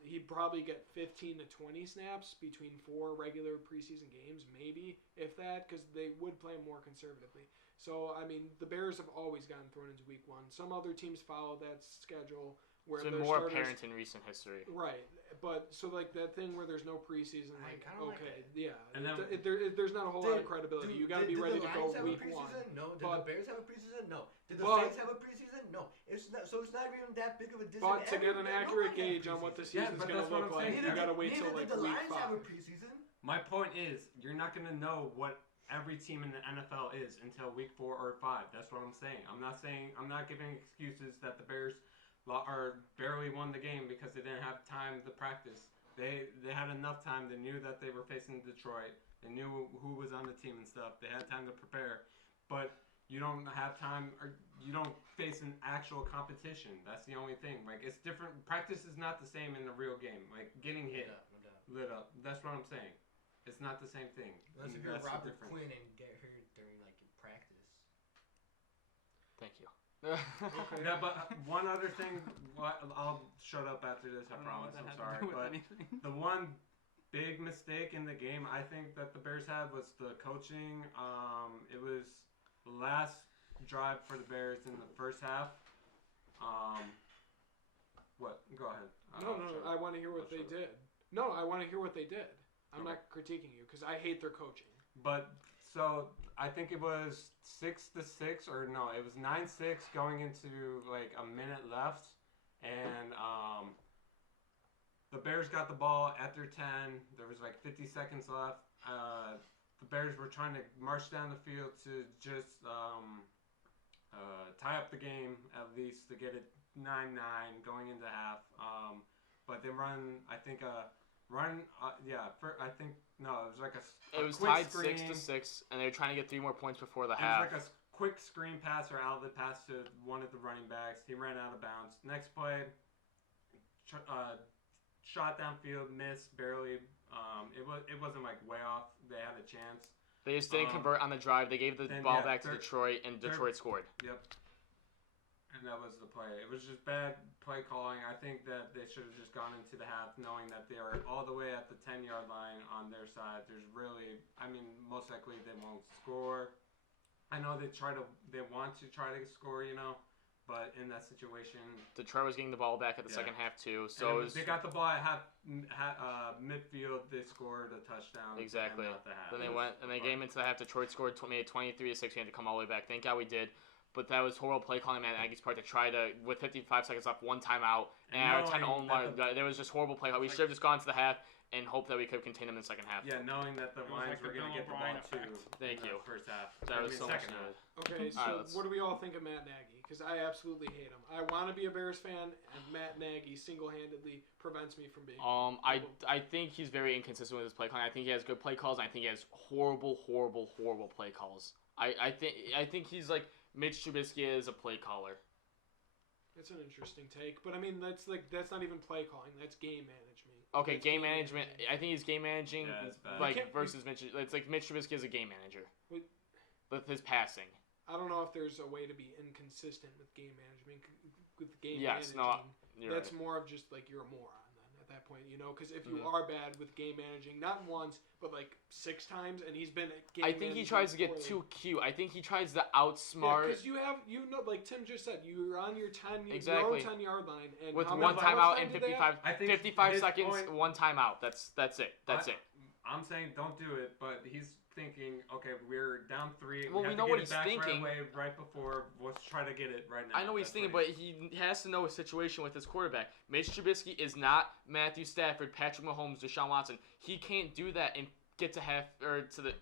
He'd probably get 15 to 20 snaps between 4 regular preseason games, maybe, if that, because they would play more conservatively. So, I mean, the Bears have always gotten thrown into week 1. Some other teams follow that schedule. Where it's been more apparent in recent history. Right. But, so, like, that thing where there's no preseason, like, okay, yeah. And then, there's not a whole lot of credibility. You got to be ready to go week 1. No. Did the Bears have a preseason? No. Did the Saints have a preseason? No. It's not even that big of a distance. But to get an accurate gauge on what the season's going to look like, you got to wait till, like, week 5. Have a preseason. My point is, you're not going to know what every team in the NFL is until week 4 or 5. That's what I'm saying. I'm not giving excuses that the Bears barely won the game because they didn't have time to practice. They had enough time. They knew that they were facing Detroit. They knew who was on the team and stuff. They had time to prepare. But you don't have time, or you don't face an actual competition. That's the only thing. Like, it's different. Practice is not the same in the real game. Like, getting hit, lit up. That's what I'm saying. It's not the same thing. Unless if you're Robert Quinn and get hurt during like practice. Thank you. Okay. Yeah, but one other thing, I'll shut up after this, I promise, I'm sorry. But the one big mistake in the game I think that the Bears had was the coaching. It was the last drive for the Bears in the first half. What? Go ahead. No, I want to hear what they did. No, I want to hear what they did. I'm not critiquing you because I hate their coaching. But so I think it was 6-6, or no, it was 9-6 going into like a minute left, and the Bears got the ball at their 10. There was like 50 seconds left. The Bears were trying to march down the field to just tie up the game at least to get it 9-9 going into half. But they run, I think it was like it was quick tied screen. 6-6, and they were trying to get 3 more points before the It half. was like a quick screen pass or outlet pass to one of the running backs. He ran out of bounds. Next play, shot downfield, missed barely. It wasn't like way off. They had a chance. They just didn't convert on the drive. They gave the ball back to Detroit, and Detroit scored. Yep. And that was the play. It was just bad play calling. I think that they should have just gone into the half knowing that they are all the way at the 10-yard line on their side. There's really, most likely they won't score. I know they want to try to score, but in that situation, Detroit was getting the ball back at the second half too. So they got the ball at midfield. They scored a touchdown. Exactly. The half. Then they went and they came into the half. Detroit scored, made it 23-6. We had to come all the way back. Thank God we did. But that was horrible play calling on Aggie's part to try to, with 55 seconds left, one timeout, and our 10 own line. There was just horrible play. We should have just gone to the half and hoped that we could contain them in the second half. Yeah, knowing that the Lions were going to get the ball too. Thank you. First half. That was so much half. Okay, so what do we all think of Matt Nagy? Because I absolutely hate him. I want to be a Bears fan, and Matt Nagy single-handedly prevents me from being. I think he's very inconsistent with his play calling. I think he has good play calls. I think he has horrible play calls. I think he's like Mitch Trubisky is a play caller. That's an interesting take, but that's not even play calling. That's game management. Okay, game management. I think he's game managing versus Mitch. It's like Mitch Trubisky is a game manager with his passing. I don't know if there's a way to be inconsistent with game management. With game managing, that's more of just like you're a moron then at that point, because if you are bad with game managing, not once but like 6 times, and he's been. I think he tries to get too cute. I think he tries to outsmart. Because you have, like Tim just said, you're on your 10 10-yard line, and with one timeout and 55 seconds, one timeout. That's it. That's it. I'm saying don't do it, but he's thinking, okay, we're down 3. Well, we know what he's thinking. Right before, let's try to get it right now. I know what he's thinking, but he has to know his situation with his quarterback. Mitch Trubisky is not Matthew Stafford, Patrick Mahomes, Deshaun Watson. He can't do that and get to half or to the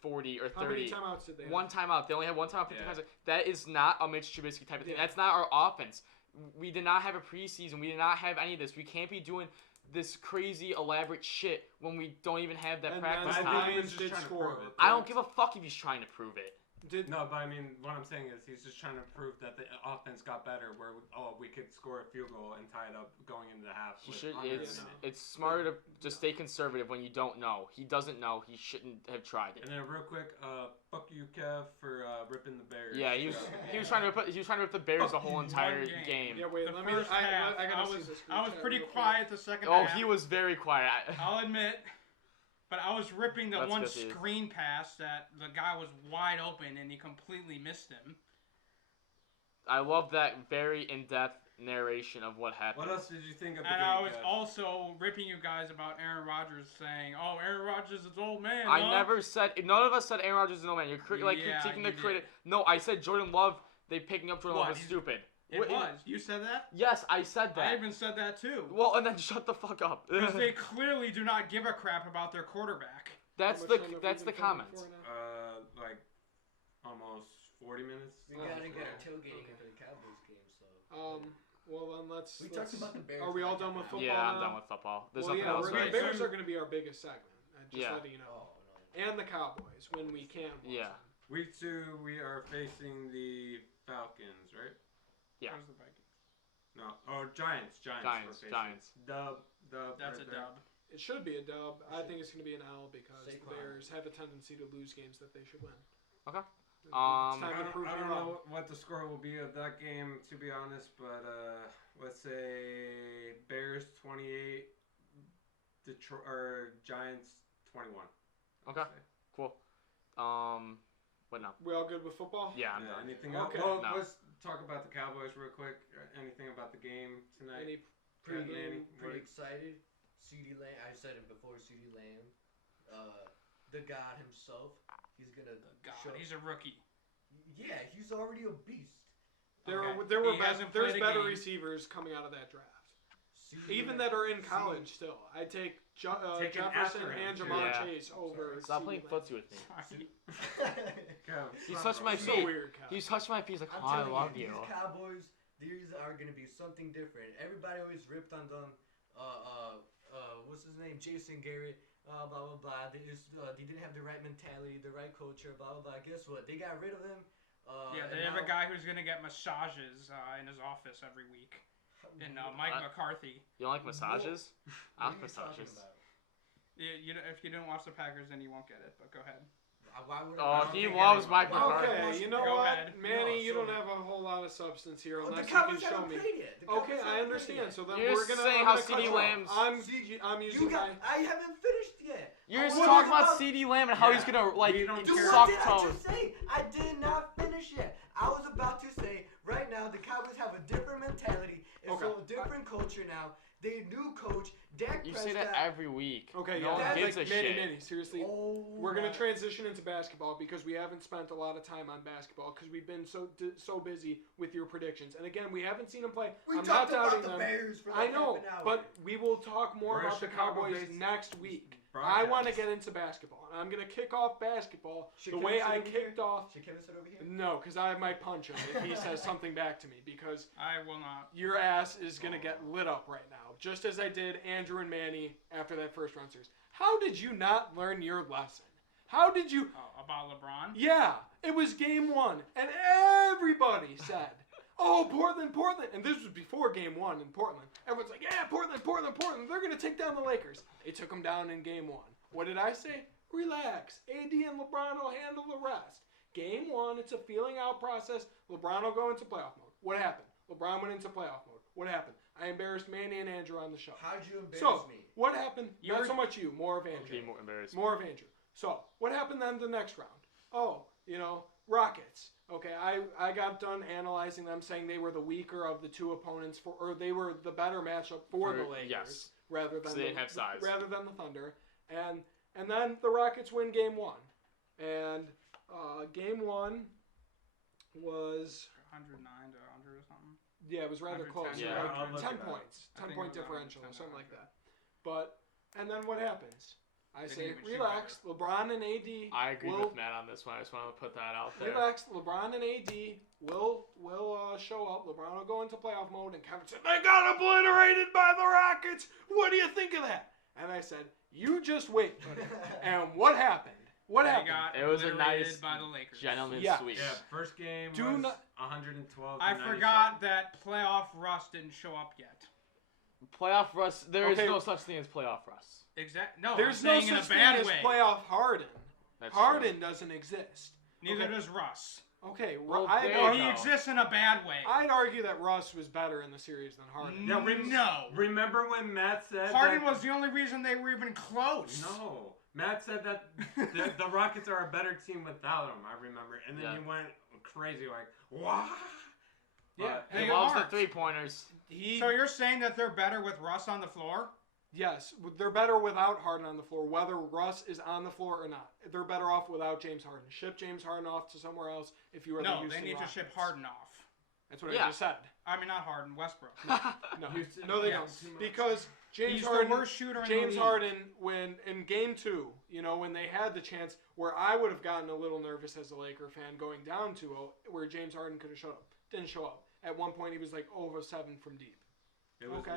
40 or 30. How many timeouts did they have? One timeout. They only had one timeout. 55 seconds. That is not a Mitch Trubisky type of thing. That's not our offense. We did not have a preseason. We did not have any of this. We can't be doing this crazy elaborate shit when we don't even have that practice time. I don't give a fuck if he's trying to prove it. No, but what I'm saying is he's just trying to prove that the offense got better, where we could score a field goal and tie it up going into the half. It's smarter to just stay conservative when you don't know. He doesn't know. He shouldn't have tried it. And then real quick, fuck you, Kev, for ripping the Bears. Yeah, he was trying to rip the Bears the whole entire game. Yeah, wait, I was pretty quiet the second Oh, half. he was very quiet. I'll admit. But I was ripping the one screen pass that the guy was wide open and he completely missed him. I love that very in-depth narration of what happened. What else did you think of the game? And I was also ripping you guys about Aaron Rodgers saying, "Oh, Aaron Rodgers is old man." I never said. None of us said Aaron Rodgers is an old man. You're critiquing the credit. No, I said Jordan Love. They picking up Jordan Love was stupid. It was. You said that? Yes, I said that. I even said that too. Well, and then shut the fuck up. Because they clearly do not give a crap about their quarterback. That's the comment. Like almost 40 minutes. We gotta get our tailgating for the Cowboys game, so. Well then let's. We talked about the Bears. Are we all done with football? Yeah, I'm now? done with football. There's well, nothing else. The Bears are going to be our biggest segment. Just letting you know. Oh, no. And the Cowboys when we can. Yeah. Week 2, we are facing the Falcons, right? Yeah. Where's the Vikings? No. Oh, Giants. Dub. That's a dub. It should be a dub. I think it's going to be an L because the Bears have a tendency to lose games that they should win. Okay. It's time to I prove me don't wrong. know what the score will be of that game, to be honest, but let's say Bears 28, Detroit or Giants 21. Okay. Cool. What now? We all good with football? Yeah, I'm Yeah, done. anything Okay. else? Well, No. let's talk about the Cowboys real quick. Anything about the game tonight? Any Pretty What- excited. CeeDee Lamb. I said it before. CeeDee Lamb, the God himself. He's gonna show. He's a rookie. Yeah, he's already a beast. He hasn't there's played a better game. receivers coming out of that draft. CeeDee Even Lamb- that are in college still. I take Take him Jefferson after and him, Jamar too. Chase over. Stop CeeDee playing Lamb. footsie with me. Kev, He's stop touching my it. So feet. weird, Cal. He's touched my feet. He's like, I'm oh, I telling love you, you. these Cowboys, these are gonna be something different. Everybody always ripped on them. What's his name? Jason Garrett. Blah blah blah. They didn't have the right mentality, the right culture. Blah blah blah. Guess what? They got rid of him. They have a guy who's gonna get massages in his office every week. And Mike McCarthy. You don't like massages? I like What are you talking massages. about? If you didn't watch the Packers, then you won't get it. But go ahead. Why would Oh, I he don't think loves anyone- Mike McCarthy. Okay, you know Go what, ahead. Manny, you No, don't so- have a whole lot of substance here Oh, the unless you can Cowboys show haven't me. played yet. The Okay, Cowboys I haven't understand. played yet. So then You're we're gonna saying I'm how gonna cut CeeDee you off. Lamb's- I'm You using got. my. I haven't finished yet. You're just What talking was about CeeDee Lamb and how Yeah. he's gonna like We don't Dude, care. suck what did I toes. just say? I did not finish yet. I was about to say, right now, the Cowboys have a different mentality. It's Okay. a different culture now. They new coach, Dak You Prescott. say that every week. Okay, no yeah, one that's gives like a shit. Manny, seriously. Oh, We're gonna my- transition into basketball because we haven't spent a lot of time on basketball because we've been so busy with your predictions. And again, we haven't seen them play. We I'm not talked about doubting the them. Bears for I like know, half an hour. but we will talk more We're a about the Chicago Cowboys based next week. I broadcast. want to get into basketball, and I'm gonna kick off basketball Should the Kevin way sit I over here? kicked off. Should Kevin sit over here? No, because I might punch him if he says something back to me because I will not. your ass is gonna get lit up right now, just as I did Andrew and Manny after that first round series. How did you not learn your lesson? How did you? About LeBron. Yeah, it was game one, and everybody said, "Oh, Portland," and this was before game one in Portland. Everyone's like, "Yeah, Portland. They're gonna take down the Lakers." They took them down in game one. What did I say? Relax. AD and LeBron will handle the rest. Game one, it's a feeling out process. LeBron will go into playoff mode. What happened? LeBron went into playoff mode. What happened? I embarrassed Manny and Andrew on the show. How'd you embarrass So, me? what happened? Not You're- so much you, more of Be Andrew. more embarrassed. More of Andrew. So, what happened then the next round? Oh, Rockets. Okay, I got done analyzing them, saying they were the weaker of the two opponents, or they were the better matchup for the Lakers, yes. rather than So they didn't have size. rather than the Thunder. And then the Rockets win game one. And game one was 109 to 100 or something. it was rather 110. close. Yeah, Like I'll look 10 it up. points. I 10 think point it was differential or 110 something like to 100. that. And then what happens? I They say, didn't even shoot relax, LeBron and AD I agree will with Matt on this one. I just want to put that out there. relax. LeBron and AD will show up. LeBron will go into playoff mode, and Kevin said they got obliterated by the Rockets. What do you think of that? And I said, you just wait. And what happened? What They happened? got It was a obliterated nice by the Lakers. Gentleman's Yeah. sweep. Yeah, first game Do was not- 112 to I 97. forgot that playoff Russ didn't show up yet. Playoff Russ. There is Okay. no such thing as playoff Russ. No, There's I'm no saying in such a thing bad as way. playoff Harden. That's Harden doesn't exist. Neither Okay. does Russ. Okay, Well, I'd there Or you he go. exists in a bad way. I'd argue that Russ was better in the series than Harden. Yeah, No. Remember when Matt said Harden that, was the only reason they were even close. No. Matt said that the Rockets are a better team without him, I remember. And then Yeah. you went crazy like, what? Yeah, But- He They loves aren't. the 3-pointers. So you're saying that they're better with Russ on the floor? Yes, they're better without Harden on the floor, whether Russ is on the floor or not. They're better off without James Harden. Ship James Harden off to somewhere else if you were the No, Houston they need Rockets. to ship Harden off. That's what Yeah. I just said. I mean, not Harden, Westbrook. No, Houston- no, they Yes. don't. Because James He's Harden, the worst shooter in the James league. Harden, when in Game 2, when they had the chance, where I would have gotten a little nervous as a Laker fan going down 2-0, where James Harden could have showed up, didn't show up. At one point, he was like 0 of 7 from deep. It was Okay.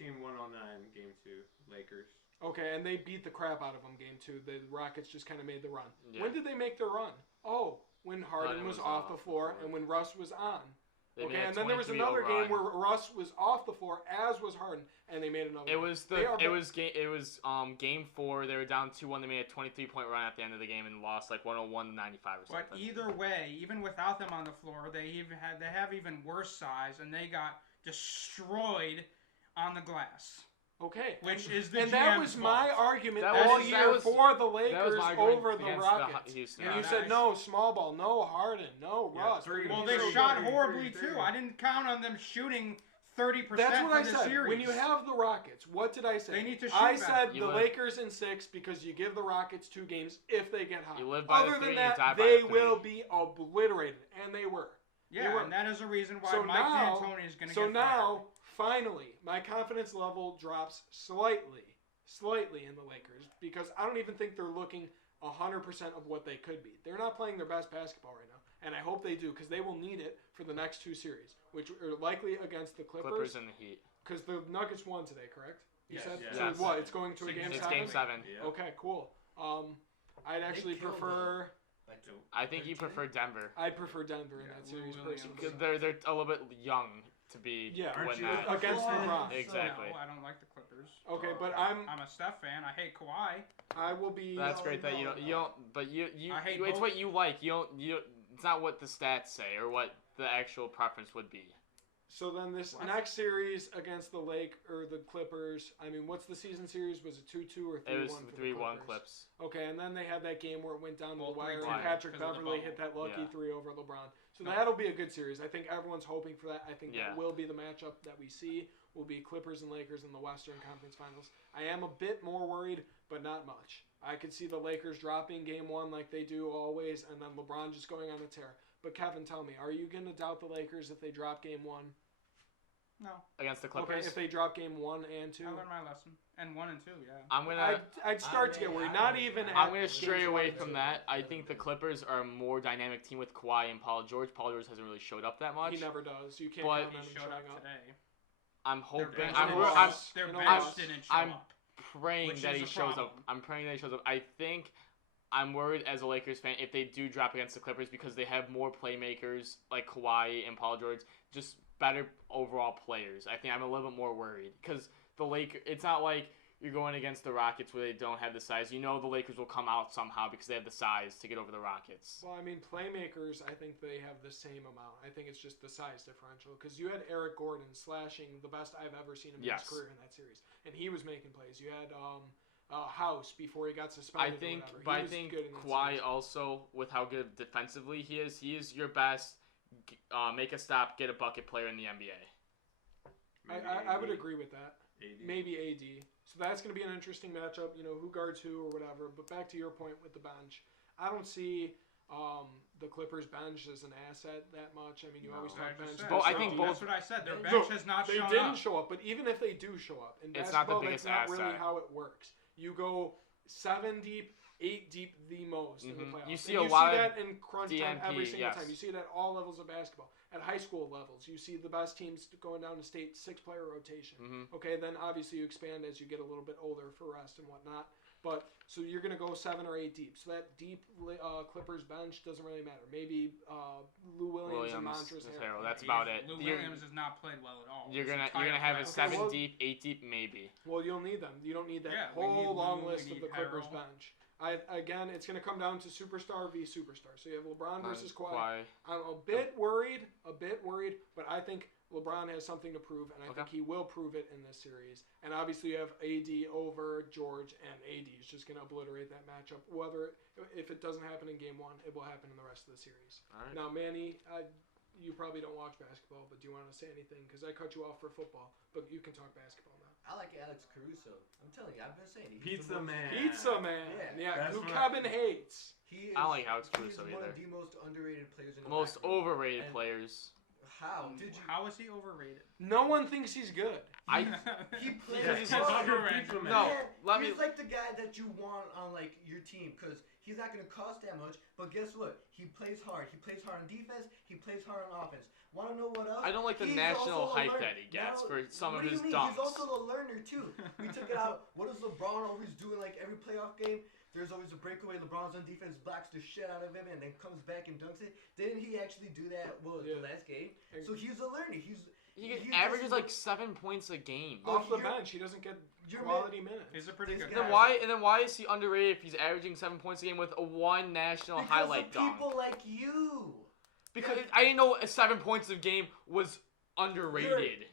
117-109 game 2, Lakers. Okay, and they beat the crap out of them Game 2. The Rockets just kind of made the run. Yeah. When did they make their run? Oh, when Harden was off the floor and when Russ was on. They made Okay, a and then there was 23-0 another game run. where Russ was off the floor, as was Harden, and they made another. It run. was game 4. They were down 2-1. They made a 23-point run at the end of the game and lost like 101-95 or something. But either way, even without them on the floor, they have even worse size, and they got destroyed on the glass. Okay. Which is the And that GM's was my fault. argument That all was- year that was- for the That was Lakers my over argument the against Rockets. Houston And you Rockets. said, no, small ball, no Harden, no Russ. Well, they shot horribly too. I didn't count on them shooting 30% That's what I for the said. series. When you have the Rockets, what did I say? They need to shoot I better. said You the live- Lakers in 6 because you give the Rockets 2 games if they get hot. You live by the Other 3 than and that, die by they the 3. will be obliterated, and they were. Yeah, They were. and that is a reason why So Mike now- D'Antoni is going to So get now, finally, my confidence level drops slightly in the Lakers because I don't even think they're looking 100% of what they could be. They're not playing their best basketball right now, and I hope they do because they will need it for the next 2 series, which are likely against the Clippers and the Heat. because the Nuggets won today, correct? You Yes. said Yes. so. Yes. What? It's going to a It's game It's 7. game 7. Yeah. Okay, cool. I'd actually killed prefer. Like I think you 13? prefer Denver. I'd prefer Denver in Yeah, that Lou series Williams. personally. Because they're a little bit young to be Yeah. Aren't win you that. against Kawhi? LeBron. Exactly. No, I don't like the Clippers. Okay, but I'm I'm a Steph fan. I hate Kawhi. I will be. That's No, great that you no, don't. no. You don't. But you I hate it's both. what you like. You. It's not what the stats say or what the actual preference would be. So then this What? next series against the the Clippers. I mean, what's the season series? Was it 2-2 or 3-1? It was for the 3-1 Clippers? Clips. Okay, and then they had that game where it went down to the Well, wire 3-2 and Patrick because of the Beverly bubble. hit that lucky Yeah. 3 over LeBron. So No. that'll be a good series. I think everyone's hoping for that. I think Yeah. that will be the matchup that we see. Will be Clippers and Lakers in the Western Conference Finals. I am a bit more worried, but not much. I could see the Lakers dropping game 1 like they do always, and then LeBron just going on a tear. But Kevin, tell me, are you going to doubt the Lakers if they drop game 1? No, Against the Okay, Clippers. if they drop game 1 and 2. I learned my lesson. And 1 and 2, yeah. I'm gonna. I'd start to get worried. Not even. I'm at gonna stray games away 1 from and that. I think the Clippers are a more dynamic team with Kawhi and Paul George. Paul George hasn't really showed up that 2. much. He never does. You can't But- count He on him showed showing up up. today. I'm Their hoping. bench, I'm, in a I'm loss. their In a bench loss. didn't show I'm up. praying Which that is he a shows up. problem. I'm praying that he shows up. I think I'm worried as a Lakers fan if they do drop against the Clippers because they have more playmakers like Kawhi and Paul George, just better overall players. I think I'm a little bit more worried because the Lakers. It's not like you're going against the Rockets where they don't have the size. You know the Lakers will come out somehow because they have the size to get over the Rockets. Well, I mean, playmakers, I think they have the same amount. I think it's just the size differential. Because you had Eric Gordon slashing the best I've ever seen him in Yes. his career in that series. And he was making plays. You had House before he got suspended. I think, or whatever. but He I was think good in that Kawhi series. also, with how good defensively he is your best make a stop, get a bucket player in the NBA. I would agree with that. AD. Maybe AD. So that's going to be an interesting matchup, who guards who or whatever. But back to your point with the bench. I don't see the Clippers bench as an asset that much. I mean, you No. always I talk just bench. said, Well, I so think that's both- what I said. Their No, bench has not They shown didn't up. show up, but even if they do show up, in It's not the basketball, biggest that's not really asset. how it works. You go 7 deep, 8 deep the most in the Mhm. playoffs. You see And a lot see of that in crunch DNP, time every single yes. time. You see it at all levels of basketball. At high school levels, you see the best teams going down to state 6-player rotation. Mhm. Okay, then obviously you expand as you get a little bit older for rest and whatnot. But so you're going to go 7 or 8 deep. So that deep Clippers bench doesn't really matter. Maybe Lou Williams and Montrezl Harrell. That's about it. Lou You're- Williams has not played well at all. You're His gonna entire have a playoff. 7 well- deep, 8 deep, maybe. Well, you'll need them. You don't need that Yeah, we need whole long Lou, we list of need the Clippers Harrell. bench. Again, it's going to come down to superstar v superstar. So you have LeBron versus Kawhi. I'm a bit worried, but I think LeBron has something to prove, and I think he will prove it in this series. And obviously you have AD over George, and AD is just going to obliterate that matchup. If it doesn't happen in Game 1, it will happen in the rest of the series. All right. Now, Manny, you probably don't watch basketball, but do you want to say anything? Because I cut you off for football, but you can talk basketball now. I like Alex Caruso. I'm telling you, I've been saying it. He's Pizza the most- man. Pizza Man. Yeah, That's who what- Kevin hates. He is, I don't like Alex he Caruso is one either. of the most underrated players in the Most basketball. overrated And- players. How did you? How is he overrated? No one thinks he's good. He plays Yeah, He's hard. overrated. Pizza man. No, Man, let me. he's like the guy that you want on like your team because he's not going to cost that much. But guess what? He plays hard. He plays hard on defense. He plays hard on offense. Want to know what else? I don't like the He's national also a hype learner. that he gets No, for some of what do his you mean? dunks. He's also a learner too. We took it out. What does LeBron always do in like every playoff game? There's always a breakaway. LeBron's on defense, blocks the shit out of him, and then comes back and dunks it. Didn't he actually do that? Well, the last game. So he's a learner. He averages like 7 points a game. Off the bench, he doesn't get quality minutes. He's a pretty good Then guy. why is he underrated if he's averaging 7 points a game with a one national highlight dunk? People like you. Because I didn't know 7 points a game was underrated.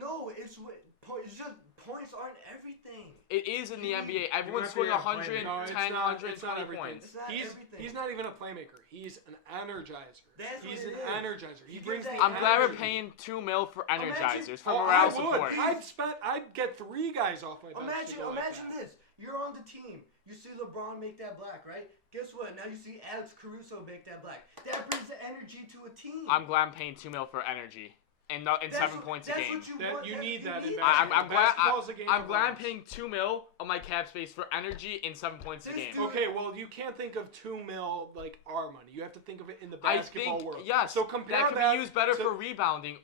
No, it's just points aren't everything. It is in the NBA. Everyone's scoring 110, No, it's 120 everything. points. It's not everything. He's not even a playmaker. He's an energizer. He's an energizer. He You brings get the that I'm glad we're energy. paying $2 million for energizers for Oh, morale I would. support. I'd get 3 guys off my bench. Imagine this. You're on the team. You see LeBron make that block, right? Guess what? Now you see Alex Caruso make that block. That brings the energy to a team. I'm glad I'm paying $2 million for energy and 7 points a game. You need that in I'm glad Basketball's a game I'm of glad I'm runs. paying $2 million on my cap space for energy and 7 points a This game. dude- Okay, well, you can't think of $2 million like our money. You have to think of it in the I basketball think world. yes, So compare that can be used better to- for rebounding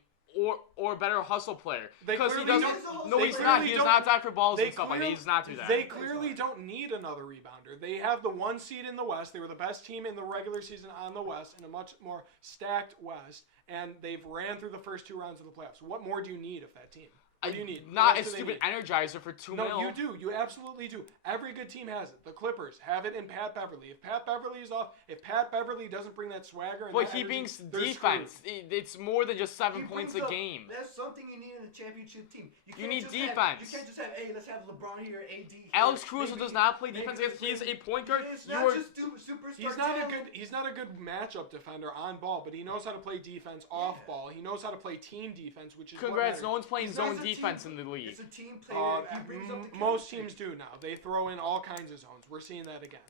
or better hustle player. They Because he clearly doesn't. don't- No, they he's not. clearly He does don't- not die for balls they and stuff like that. clearly- He does not do that. They clearly don't need another rebounder. They have the 1 seed in the West. They were the best team in the regular season on the West in a much more stacked West, and they've ran through the first 2 rounds of the playoffs. What more do you need of that team? What do you need? Not What a else do they stupid need? energizer for $2 million. No, you do. You absolutely do. Every good team has it. The Clippers have it in Pat Beverly. If Pat Beverly is off, if Pat Beverly doesn't bring that swagger and But that he energy, brings they're defense. screwed. It's more than just 7 He points brings a up- game. That's something you need in a championship team. You need just defense. You can't just have, hey, let's have LeBron here, AD here. Alex Caruso maybe- does not play maybe defense. this He is way. a point guard. It's You not are just superstar He's not talent. He's not a good matchup defender on ball, but he knows how to play defense off ball. He knows how to play team defense, which is what congrats. matters. No one's playing He's zone a team- defense in the league. It's a team player. He brings up the Most chemistry. teams do now. They throw in all kinds of zones. We're seeing that again.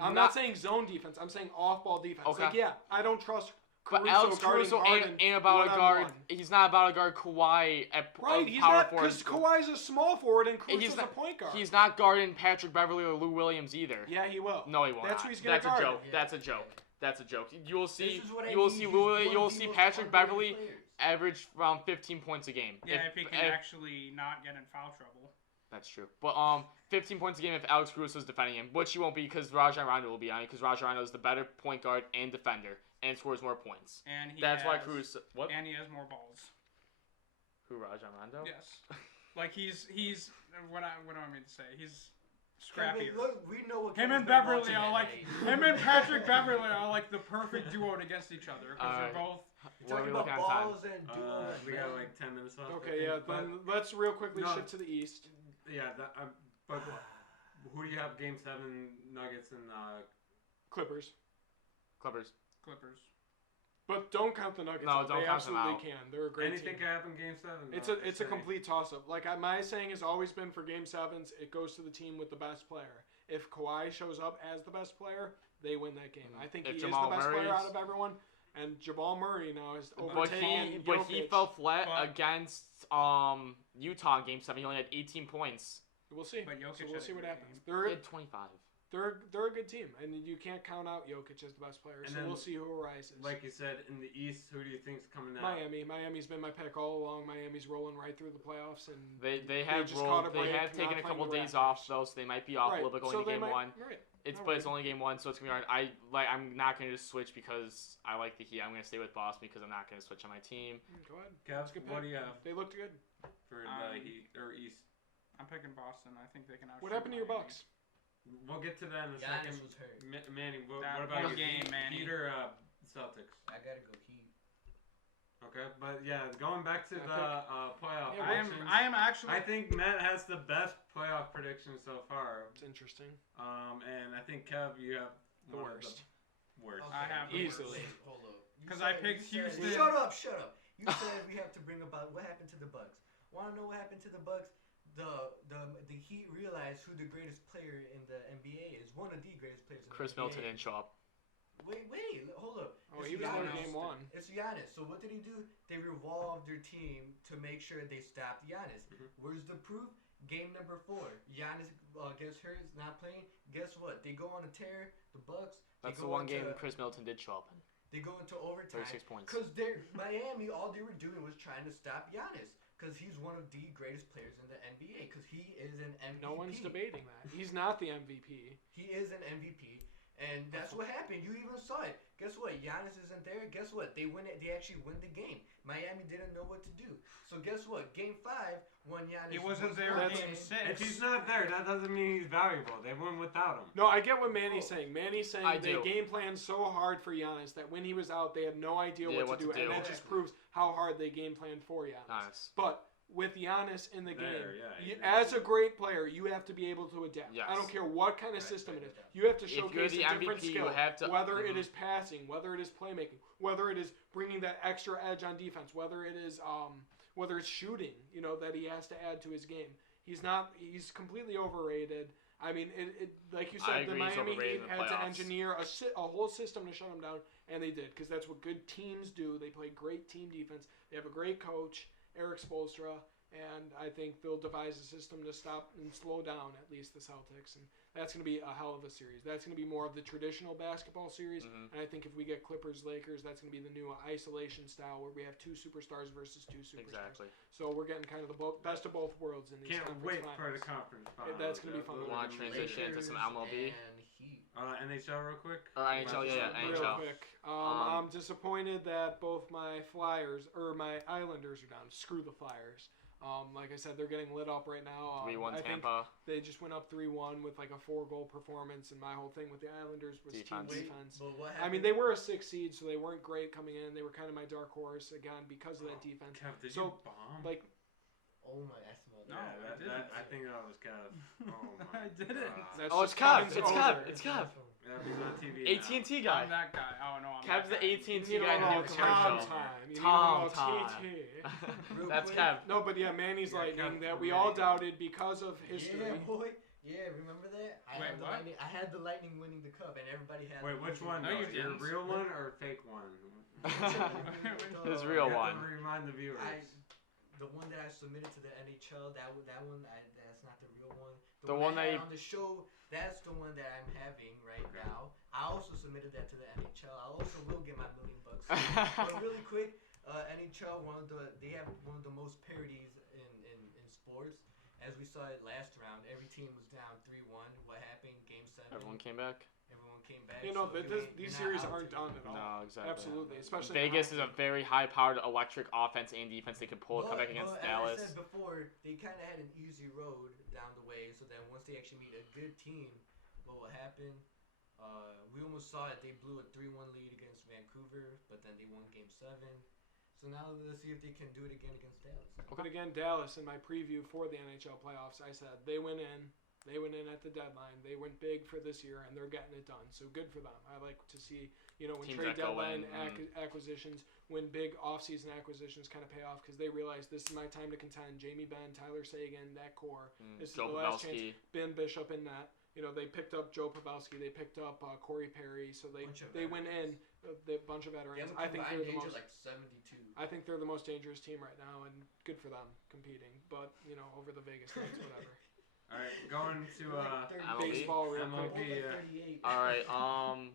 I'm Not- not saying zone defense. I'm saying off-ball defense. Okay. Like, yeah, I don't trust But Caruso Alex guarding Caruso Harden ain't about to guard. one-on-one. He's not about to guard Kawhi at Right, he's power not, forward. because Kawhi's a small forward and Caruso's He's a not- point guard. He's not guarding Patrick Beverly or Lou Williams either. Yeah, he will. No, he won't. That's who he's gonna That's guard. a joke. Yeah. That's a joke. That's a joke. You will see. This is what I You will need. see. He's Lou, one of you will the see most Patrick underrated Beverly players. average around 15 points a game. Yeah, if he can actually not get in foul trouble. That's true. But 15 points a game if Alex Caruso is defending him, which he won't be because Rajon Rondo will be on it because Rajon Rondo is the better point guard and defender and scores more points. And he That's why has- Caruso. What? And he has more balls. Who Rajon Rondo? Yes. Like he's what do I mean to say? He's I mean, scrappier. look, we know what Him Kevin's and been Beverly watching are that like night. him and Patrick Beverly are like the perfect duo against each other because Alright. they're both. You're What are talking we about looking at time? balls and duos. We got like 10 minutes left. I Okay, think, yeah. but- Then let's real quickly No. shift to the East. Yeah, but who do you have Game 7 Nuggets and Clippers. Clippers. Clippers. But don't count the Nuggets. No, out. don't They count them absolutely out. can. They're a great anything team. can happen Game 7? It's a complete toss-up. Like my saying has always been for Game 7s, it goes to the team with the best player. If Kawhi shows up as the best player, they win that game. I think If he Jamal is the best player Murray's- out of everyone, and Jamal Murray now is But overtaking he Jokic. fell flat But- against Utah in Game 7. He only had 18 points. We'll see. But Jokic So we'll had see a what great happens. game. He had 25. They're a good team, and you can't count out Jokic as the best player. And So then, we'll see who arises. Like you said, in the East, who do you think's coming out? Miami's been my pick all along. Miami's rolling right through the playoffs, and They have just caught a rolled. They break, have not taken a playing couple the days Raptors. off though, so they might be off right. a little bit going so into they Game might, 1. Right. But it's only Game 1, so it's gonna be hard. I'm not gonna just switch because I like the Heat. I'm gonna stay with Boston because I'm not gonna switch on my team. Go ahead. Kev, good what pick. do you have They looked good. for the Heat or East? I'm picking Boston. I think they can. What happened to your Miami. Bucks? We'll get to that in a Giannis second. was hurt. Manny, what That about one you? game, Manny. Heat or Celtics? I gotta go Heat. Okay, but yeah, going back to the playoff Yeah, predictions. I am actually. I think Matt has the best playoff prediction so far. It's interesting. And I think Kev, you have The one of worst. Worst. I have the Easily. worst. Hold up. You 'Cause I said- picked you said- Houston. Shut up. You said we have to bring about what happened to the Bucks. Want to know what happened to the Bucks? The Heat realized who the greatest player in the NBA is. One of the greatest players in Chris the NBA. Middleton didn't show up. Wait, hold up. Oh, It's he was there Giannis. Game 1. It's Giannis. So what did he do? They revolved their team to make sure they stopped Giannis. Mhm. Where's the proof? Game number 4. Giannis gets hurt, is not playing. Guess what? They go on a tear. The Bucks. They That's the go one on game to- Chris Middleton did show up in. They go into overtime. 36 points. Because Miami, all they were doing was trying to stop Giannis. Because he's one of the greatest players in the NBA. Because he is an MVP. No one's debating that. He's not the MVP. He is an MVP. And that's what happened. You even saw it. Guess what? Giannis isn't there. Guess what? They win it. They actually win the game. Miami didn't know what to do. So guess what? Game 5, when Giannis He wasn't there in Game 6. If he's not there, that doesn't mean he's valuable. They won without him. No, I get what Manny's saying. Manny's saying they do. game planned so hard for Giannis that when he was out, they had no idea what to do. And that just proves how hard they game planned for Giannis. Nice. But with Giannis in the game, yeah, as a great player, you have to be able to adapt. Yes. I don't care what kind of system it is. You have to showcase a different MVP, skill, you have to, whether it is passing, whether it is playmaking, whether it is bringing that extra edge on defense, whether it's shooting, that he has to add to his game. He's completely overrated. I mean, like you said, the Miami Heat had to engineer a whole system to shut him down, and they did, because that's what good teams do. They play great team defense. They have a great coach, Eric Spoelstra, and I think they'll devise a system to stop and slow down at least the Celtics, and that's going to be a hell of a series. That's going to be more of the traditional basketball series, and I think if we get Clippers-Lakers, that's going to be the new isolation style where we have 2 superstars versus 2 superstars. Exactly. So we're getting kind of the best of both worlds in these Can't conference wait finals. for the conference finals. That's going to be fun. Want to transition into some MLB? And Heat. NHL real quick? Or NHL, yeah, Real NHL. quick. I'm disappointed that both my Islanders are down. Screw the Flyers. Like I said, they're getting lit up right now. 3-1 I think Tampa. they just went up 3-1 with like a 4-goal performance, and my whole thing with the Islanders was Defense. team defense. But what I mean, happened? they were a 6 seed, so they weren't great coming in. They were kind of my dark horse again because of that defense. Kev, did So, you bomb? like, Oh my, I smelled No, that. I didn't. I think that was Kev. Oh my I didn't. God. that's Oh, just it's Kev. Kevin's It's over. Kev. It's Kev. Yeah, he's on TV now. AT&T guy. I'm that guy. Oh, no, I'm Kev's the that guy. AT&T You guy in the know new about commercial. Time. You Tom know about Time. TT. Real That's quick. Kev. No, but yeah, Manny's Yeah, Lightning Kev that from we all Manny. doubted because of history. Yeah, boy. Yeah, remember that? Wait, what? I had the Lightning winning the cup, and everybody had. Wait, the which Lightning one? No, you Your didn't. real one or fake one? His real You have one. to remind the viewers. The one that I submitted to the NHL, that one, that's not the real one. The one I that had on the show, that's the one that I'm having right now. I also submitted that to the NHL. I also will get my $1 million bucks. But really quick, NHL, they have one of the most parodies in sports. As we saw it last round, every team was down 3-1. What happened? Game 7. Everyone came back. Everyone came back. These series aren't done at all. No, exactly. Absolutely, especially Vegas is a very high-powered electric offense and defense. They could pull a comeback against Dallas. As I said before, they kind of had an easy road down the way. So then once they actually meet a good team, what will happen? We almost saw it. They blew a 3-1 lead against Vancouver, but then they won Game 7. So now let's see if they can do it again against Dallas. But again, Dallas, in my preview for the NHL playoffs, I said they went in. They went in at the deadline. They went big for this year, and they're getting it done. So good for them. I like to see, when Teams trade that go deadline in, acquisitions, when big offseason acquisitions kind of pay off because they realize this is my time to contend. Jamie Benn, Tyler Seguin, that core. This Joe is the last Pavelski. chance. Ben Bishop in that. They picked up Joe Pavelski. They picked up Corey Perry. So they went in a bunch of veterans. I think they're the most. Like 72. I think they're the most dangerous team right now, and good for them competing. But over the Vegas Knights, whatever. All right, going to MLB? Baseball real quick. MLB. All right.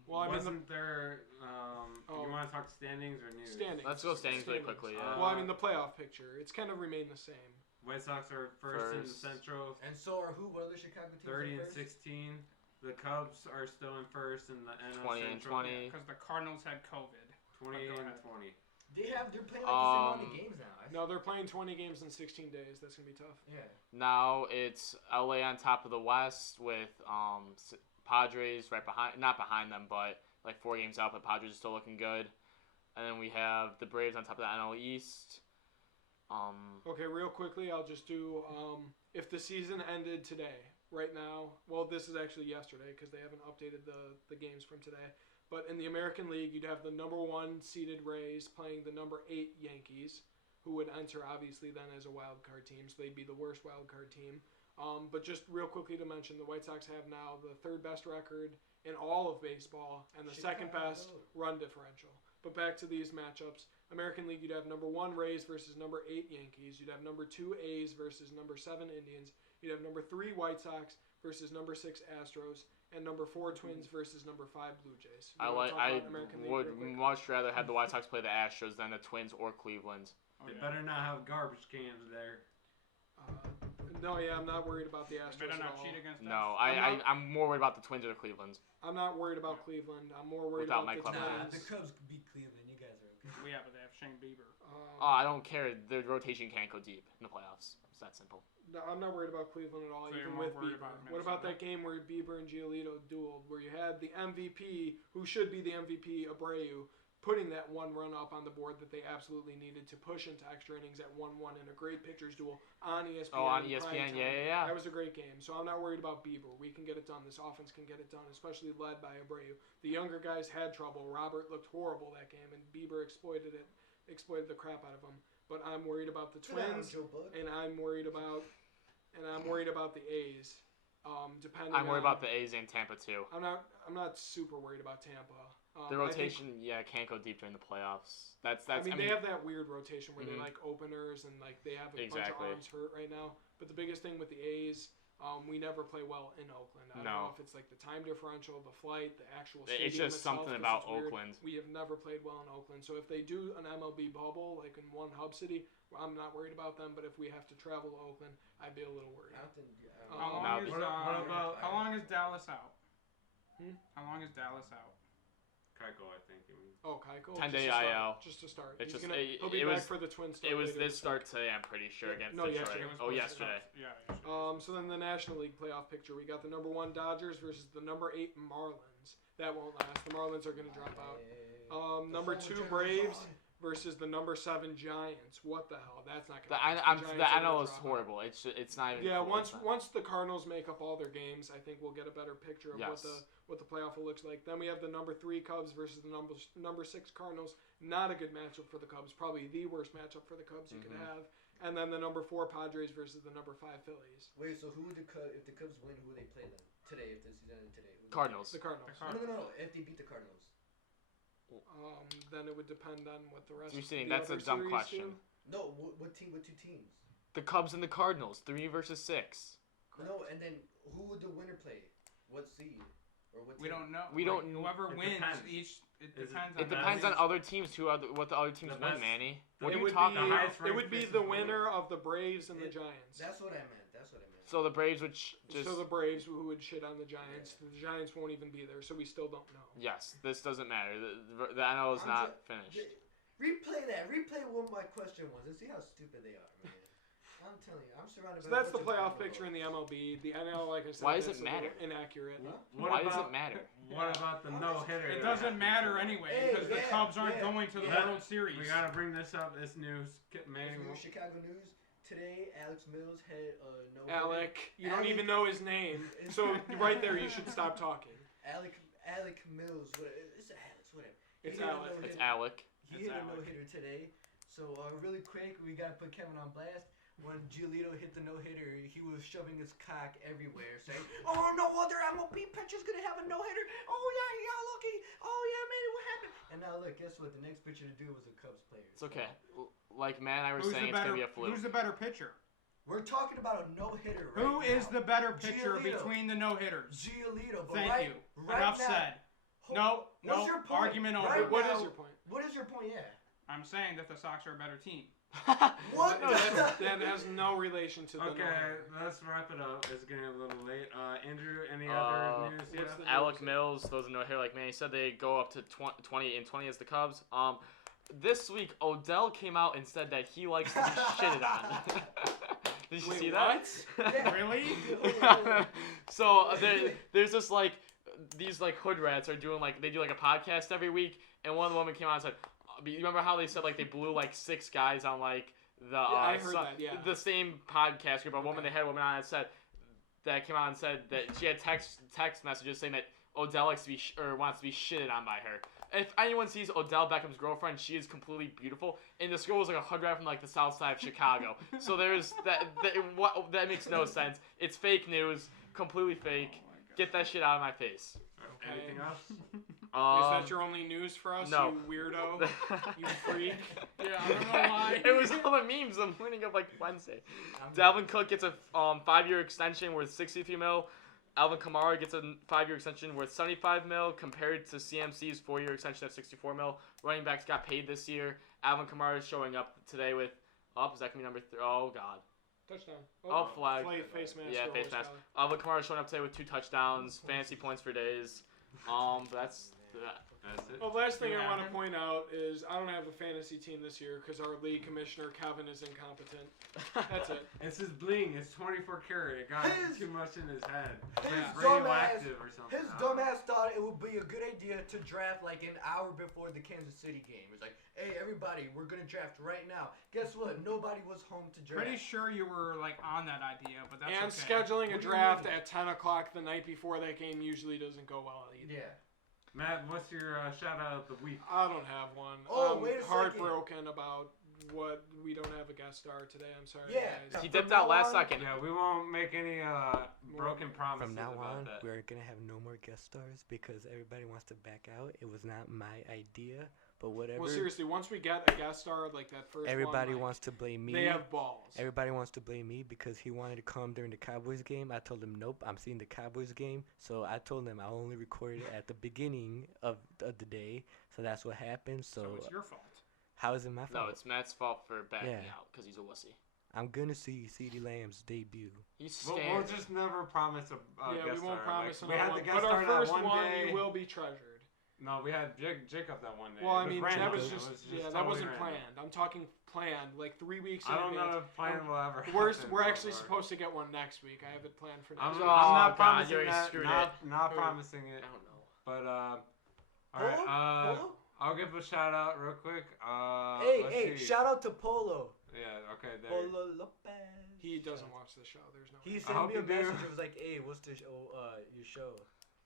Well, I mean, Wasn't there? You want to talk standings or news? standings. Let's go standings really quickly. Yeah. Well, I mean, the playoff picture, it's kind of remained the same. White Sox are first in the Central, And so are who? What other Chicago teams? 30 are and first? 16. The Cubs are still in first in the NL 20 and Central. 20. Because the Cardinals had COVID. 20 Go and ahead. 20. They're playing like the same amount of games now. No, they're playing 20 games in 16 days. That's going to be tough. Yeah. Now it's LA on top of the West with Padres right behind, not behind them, but like 4 games out. But Padres are still looking good. And then we have the Braves on top of the NL East. Okay, real quickly, I'll just do if the season ended today, right now. Well, this is actually yesterday because they haven't updated the games from today. But in the American League, you'd have the number 1 seeded Rays playing the number 8 Yankees, who would enter obviously then as a wild card team, so they'd be the worst wild card team. But just real quickly to mention, the White Sox have now the 3rd best record in all of baseball and the 2nd best run differential. But back to these matchups. American League, you'd have number 1 Rays versus number 8 Yankees. You'd have number 2 A's versus number 7 Indians. You'd have number 3 White Sox versus number 6 Astros, and number 4 Twins versus number 5 Blue Jays. I would much rather have the White Sox play the Astros than the Twins or Cleveland. They better not have garbage cans there. No, I'm not worried about the Astros Better at not all. cheat against us. No, I'm more worried about the Twins or the Cleveland. I'm not worried about Cleveland. I'm more worried Without about Mike the Cleveland. Twins. The Cubs beat Cleveland. You guys are okay. Yeah, but they have Shane Bieber. I don't care. The rotation can't go deep in the playoffs. It's that simple. No, I'm not worried about Cleveland at all, So even you're more with worried Bieber. about What about Minnesota? that game where Bieber and Giolito dueled, where you had the MVP, who should be the MVP, Abreu, putting that 1 run up on the board that they absolutely needed to push into extra innings at 1-1 in a great pitchers duel on ESPN. Oh, on in ESPN, primetime. yeah. That was a great game. So I'm not worried about Bieber. We can get it done. This offense can get it done, especially led by Abreu. The younger guys had trouble. Robert looked horrible that game, and Bieber exploited the crap out of him. But I'm worried about the Twins, and I'm worried about the A's. I'm worried about the A's and Tampa too. I'm not super worried about Tampa. The rotation, can't go deep during the playoffs. That's. They have that weird rotation where they like openers and like they have a bunch of arms hurt right now. But the biggest thing with the A's, we never play well in Oakland. I don't know if it's like the time differential, the flight, the actual stadium It's just itself, something 'cause about it's weird. Oakland. We have never played well in Oakland. So if they do an MLB bubble like in one hub city, I'm not worried about them. But if we have to travel to Oakland, I'd be a little worried. How long is Dallas out? How long is Dallas out? Keuchel, I think. Oh, Keuchel? 10-day IL. Just to start. It's He'll be back for the Twins. It was this start today, I'm pretty sure, against Detroit. Yesterday. Yeah. So then the National League playoff picture, we got the number 1 Dodgers versus the number 8 Marlins. That won't last. The Marlins are going to drop out. Number 2 Braves versus the number 7 Giants. What the hell? That's not going to last. The NL is horrible. It's not even. Yeah, cool. once the Cardinals make up all their games, I think we'll get a better picture of what the playoff will look like. Then we have the number 3 Cubs versus the number 6 Cardinals. Not a good matchup for the Cubs. Probably the worst matchup for the Cubs you could have. And then the number 4 Padres versus the number 5 Phillies. Wait, so if the Cubs win, who would they play then today? If the season ended today, Cardinals. The Cardinals. No. If they beat the Cardinals. Then it would depend on what the rest. You're saying the that's a other dumb series question. do. No, what team? What 2 teams? The Cubs and the Cardinals, 3 versus 6. No, and then who would the winner play? What seed? Or what team? We don't know. We don't. Whoever It wins depends. it depends on. It depends on other teams what the other teams win, Manny. What are you would talking be, about? It would be the winner of the Braves and the Giants. That's what I meant. So the Braves would So the Braves who would shit on the Giants. Yeah. The Giants won't even be there, so we still don't know. Yes, this doesn't matter. The NL is not finished. Replay that. Replay what my question was and see how stupid they are, man. I'm telling you, I'm surrounded by. So that's the playoff picture in the MLB. The NL, like I said, why does it matter? Inaccurate. Huh? Why does it matter? What about the no-hitter? It doesn't matter anyway because the Cubs aren't going to the World Series. We gotta bring this up. This news, Manny. Chicago news. Today, Alex Mills had no. Alec, you don't even know his name, so right there you should stop talking. Alec Mills, it's Alex, whatever. It's Alec. He hit a no-hitter today. So really quick, we gotta put Kevin on blast. When Giolito hit the no-hitter, he was shoving his cock everywhere, saying, "Oh, no other MLB pitcher's gonna have a no-hitter. Oh yeah, lucky. Oh yeah, man, what happened?" And now look, guess what? The next pitcher to do was a Cubs player. It's okay. Like man, I was saying, it's gonna be a fluke. Who's the better pitcher? We're talking about a no-hitter right Who now. is the better pitcher Giolito. between the no-hitters? Giolito. But Thank you. Enough said. No What's your point? argument over. Right What now, is your point? What is your point? Yeah. I'm saying that the Sox are a better team. What? No, that has no relation to the Okay, no-hitter. let's wrap it up. It's getting a little late. Andrew, any other news? what's the Alec Mills, those no hitter like Manny said, they go up to 20 and 20 as the Cubs. This week Odell came out and said that he likes to be shitted on. Did you see that? Really? So there's this like these like hood rats are doing like they do like a podcast every week, and one of the women came out and said, you remember how they said like they blew like 6 guys on like the I heard that, yeah. the same podcast group? They had a woman on that came out and said that she had text messages saying that Odell likes to be wants to be shitted on by her. If anyone sees Odell Beckham's girlfriend, she is completely beautiful, and this girl was like a hood rat from like the south side of Chicago. So there's that makes no sense. It's fake news, completely fake. Get that shit out of my face. Anything else? Is that your only news for us, No. you weirdo? You freak? Yeah, I don't know why. It was all the memes the morning of like Wednesday. Dalvin Cook gets a 5-year extension worth $63 million. Alvin Kamara gets a 5-year extension worth $75 million compared to CMC's 4-year extension of $64 million. Running backs got paid this year. Alvin Kamara is showing up today with is that gonna be number 3? Oh god. Touchdown. Flag. Face mask. Yeah, face mask. Alvin Kamara is showing up today with 2 touchdowns, fantasy points for days. But that's it. Well, last thing I want to point out is I don't have a fantasy team this year because our league commissioner Kevin is incompetent. That's it. It's his bling. It's 24 karat. It got too much in his head. It's dumbass- radioactive or something. His dumbass thought it would be a good idea to draft like an hour before the Kansas City game. It's like, hey, everybody, we're going to draft right now. Guess what? Nobody was home to draft. Pretty sure you were like on that idea, but that's And okay. scheduling a What do you draft mean? at 10 o'clock the night before that game usually doesn't go well either. Yeah. Matt, what's your shout out of the week? I don't have one. Oh, I'm wait a second. heartbroken about what we don't have a guest star today. I'm sorry, Yeah. guys. he From dipped out now last on- second. Yeah, we won't make any broken promises From now about on, that. we're gonna have no more guest stars because everybody wants to back out. It was not my idea, but whatever. Well, seriously, once we get a guest star like that first Everybody one, wants to blame me. They have balls. Everybody wants to blame me because he wanted to come during the Cowboys game. I told him, nope, I'm seeing the Cowboys game. So I told him I only recorded it at the beginning of the day. So that's what happened. So So it's your fault. how is it my fault? No, it's Matt's fault for backing Yeah. out because he's a wussy. I'm going to see CeeDee Lamb's debut. He's We'll scared. just never promise a Yeah, guest we won't star. promise Like, we had another the one. guest But star our that first one one, day. you will be treasured. No, we had Jacob that one day. Well, I It was mean, random. that was It just, that totally wasn't random. planned. I'm talking planned, like 3 weeks I in don't know advance. if plan will ever We're happen we're so actually far. supposed to get one next week. I have it planned for I'm, next I'm week. Oh, not God, promising you already that. screwed Not it. promising it. I don't know. But all right. Polo? I'll give a shout out real quick. Hey, let's see. shout out to Polo. Yeah. Okay. There. Polo Lopez. He doesn't watch the show. There's no. He I sent hope me a you do. message. It was like, hey, what's the show, your show?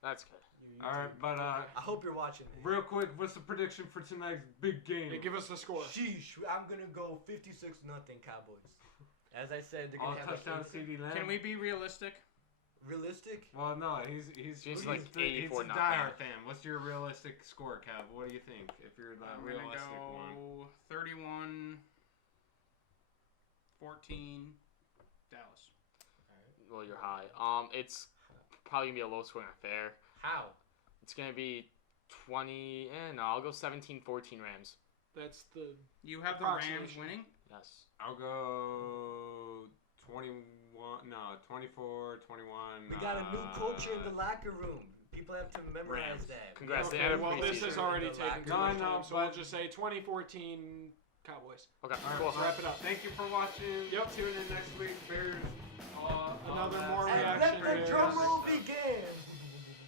That's good. Your All right, YouTube. but I hope you're watching it. real quick, what's the prediction for tonight's big game? Yeah, give us the score. Sheesh, I'm gonna go 56-0 Cowboys. As I said, they're All gonna have touchdown like CD Lamb. Can we be realistic? realistic. Well, no, he's He's the- like he's 84 a not diehard bad. fan. What's your realistic score, Cav? What do you think? If you're the I'm gonna realistic go one. 31-14 Dallas. Well, you're high. It's probably gonna be a low scoring affair. How? It's gonna be 20. No, I'll go 17-14 Rams. That's the. You have the Rams Approximation. winning? Yes. I'll go 21. No, 24, 21. We got a new culture in the locker room. People have to memorize Rams. that. Congrats. Okay, They had a well, this preseason. is already In the taken too locker much room. No, I know, time, so we'll but- just say 2014 Cowboys. Okay. All right, Cool. so wrap it up. Thank you for watching. Yep. Tune in next week. Bears. Another that more stuff. And reaction let the videos. drum roll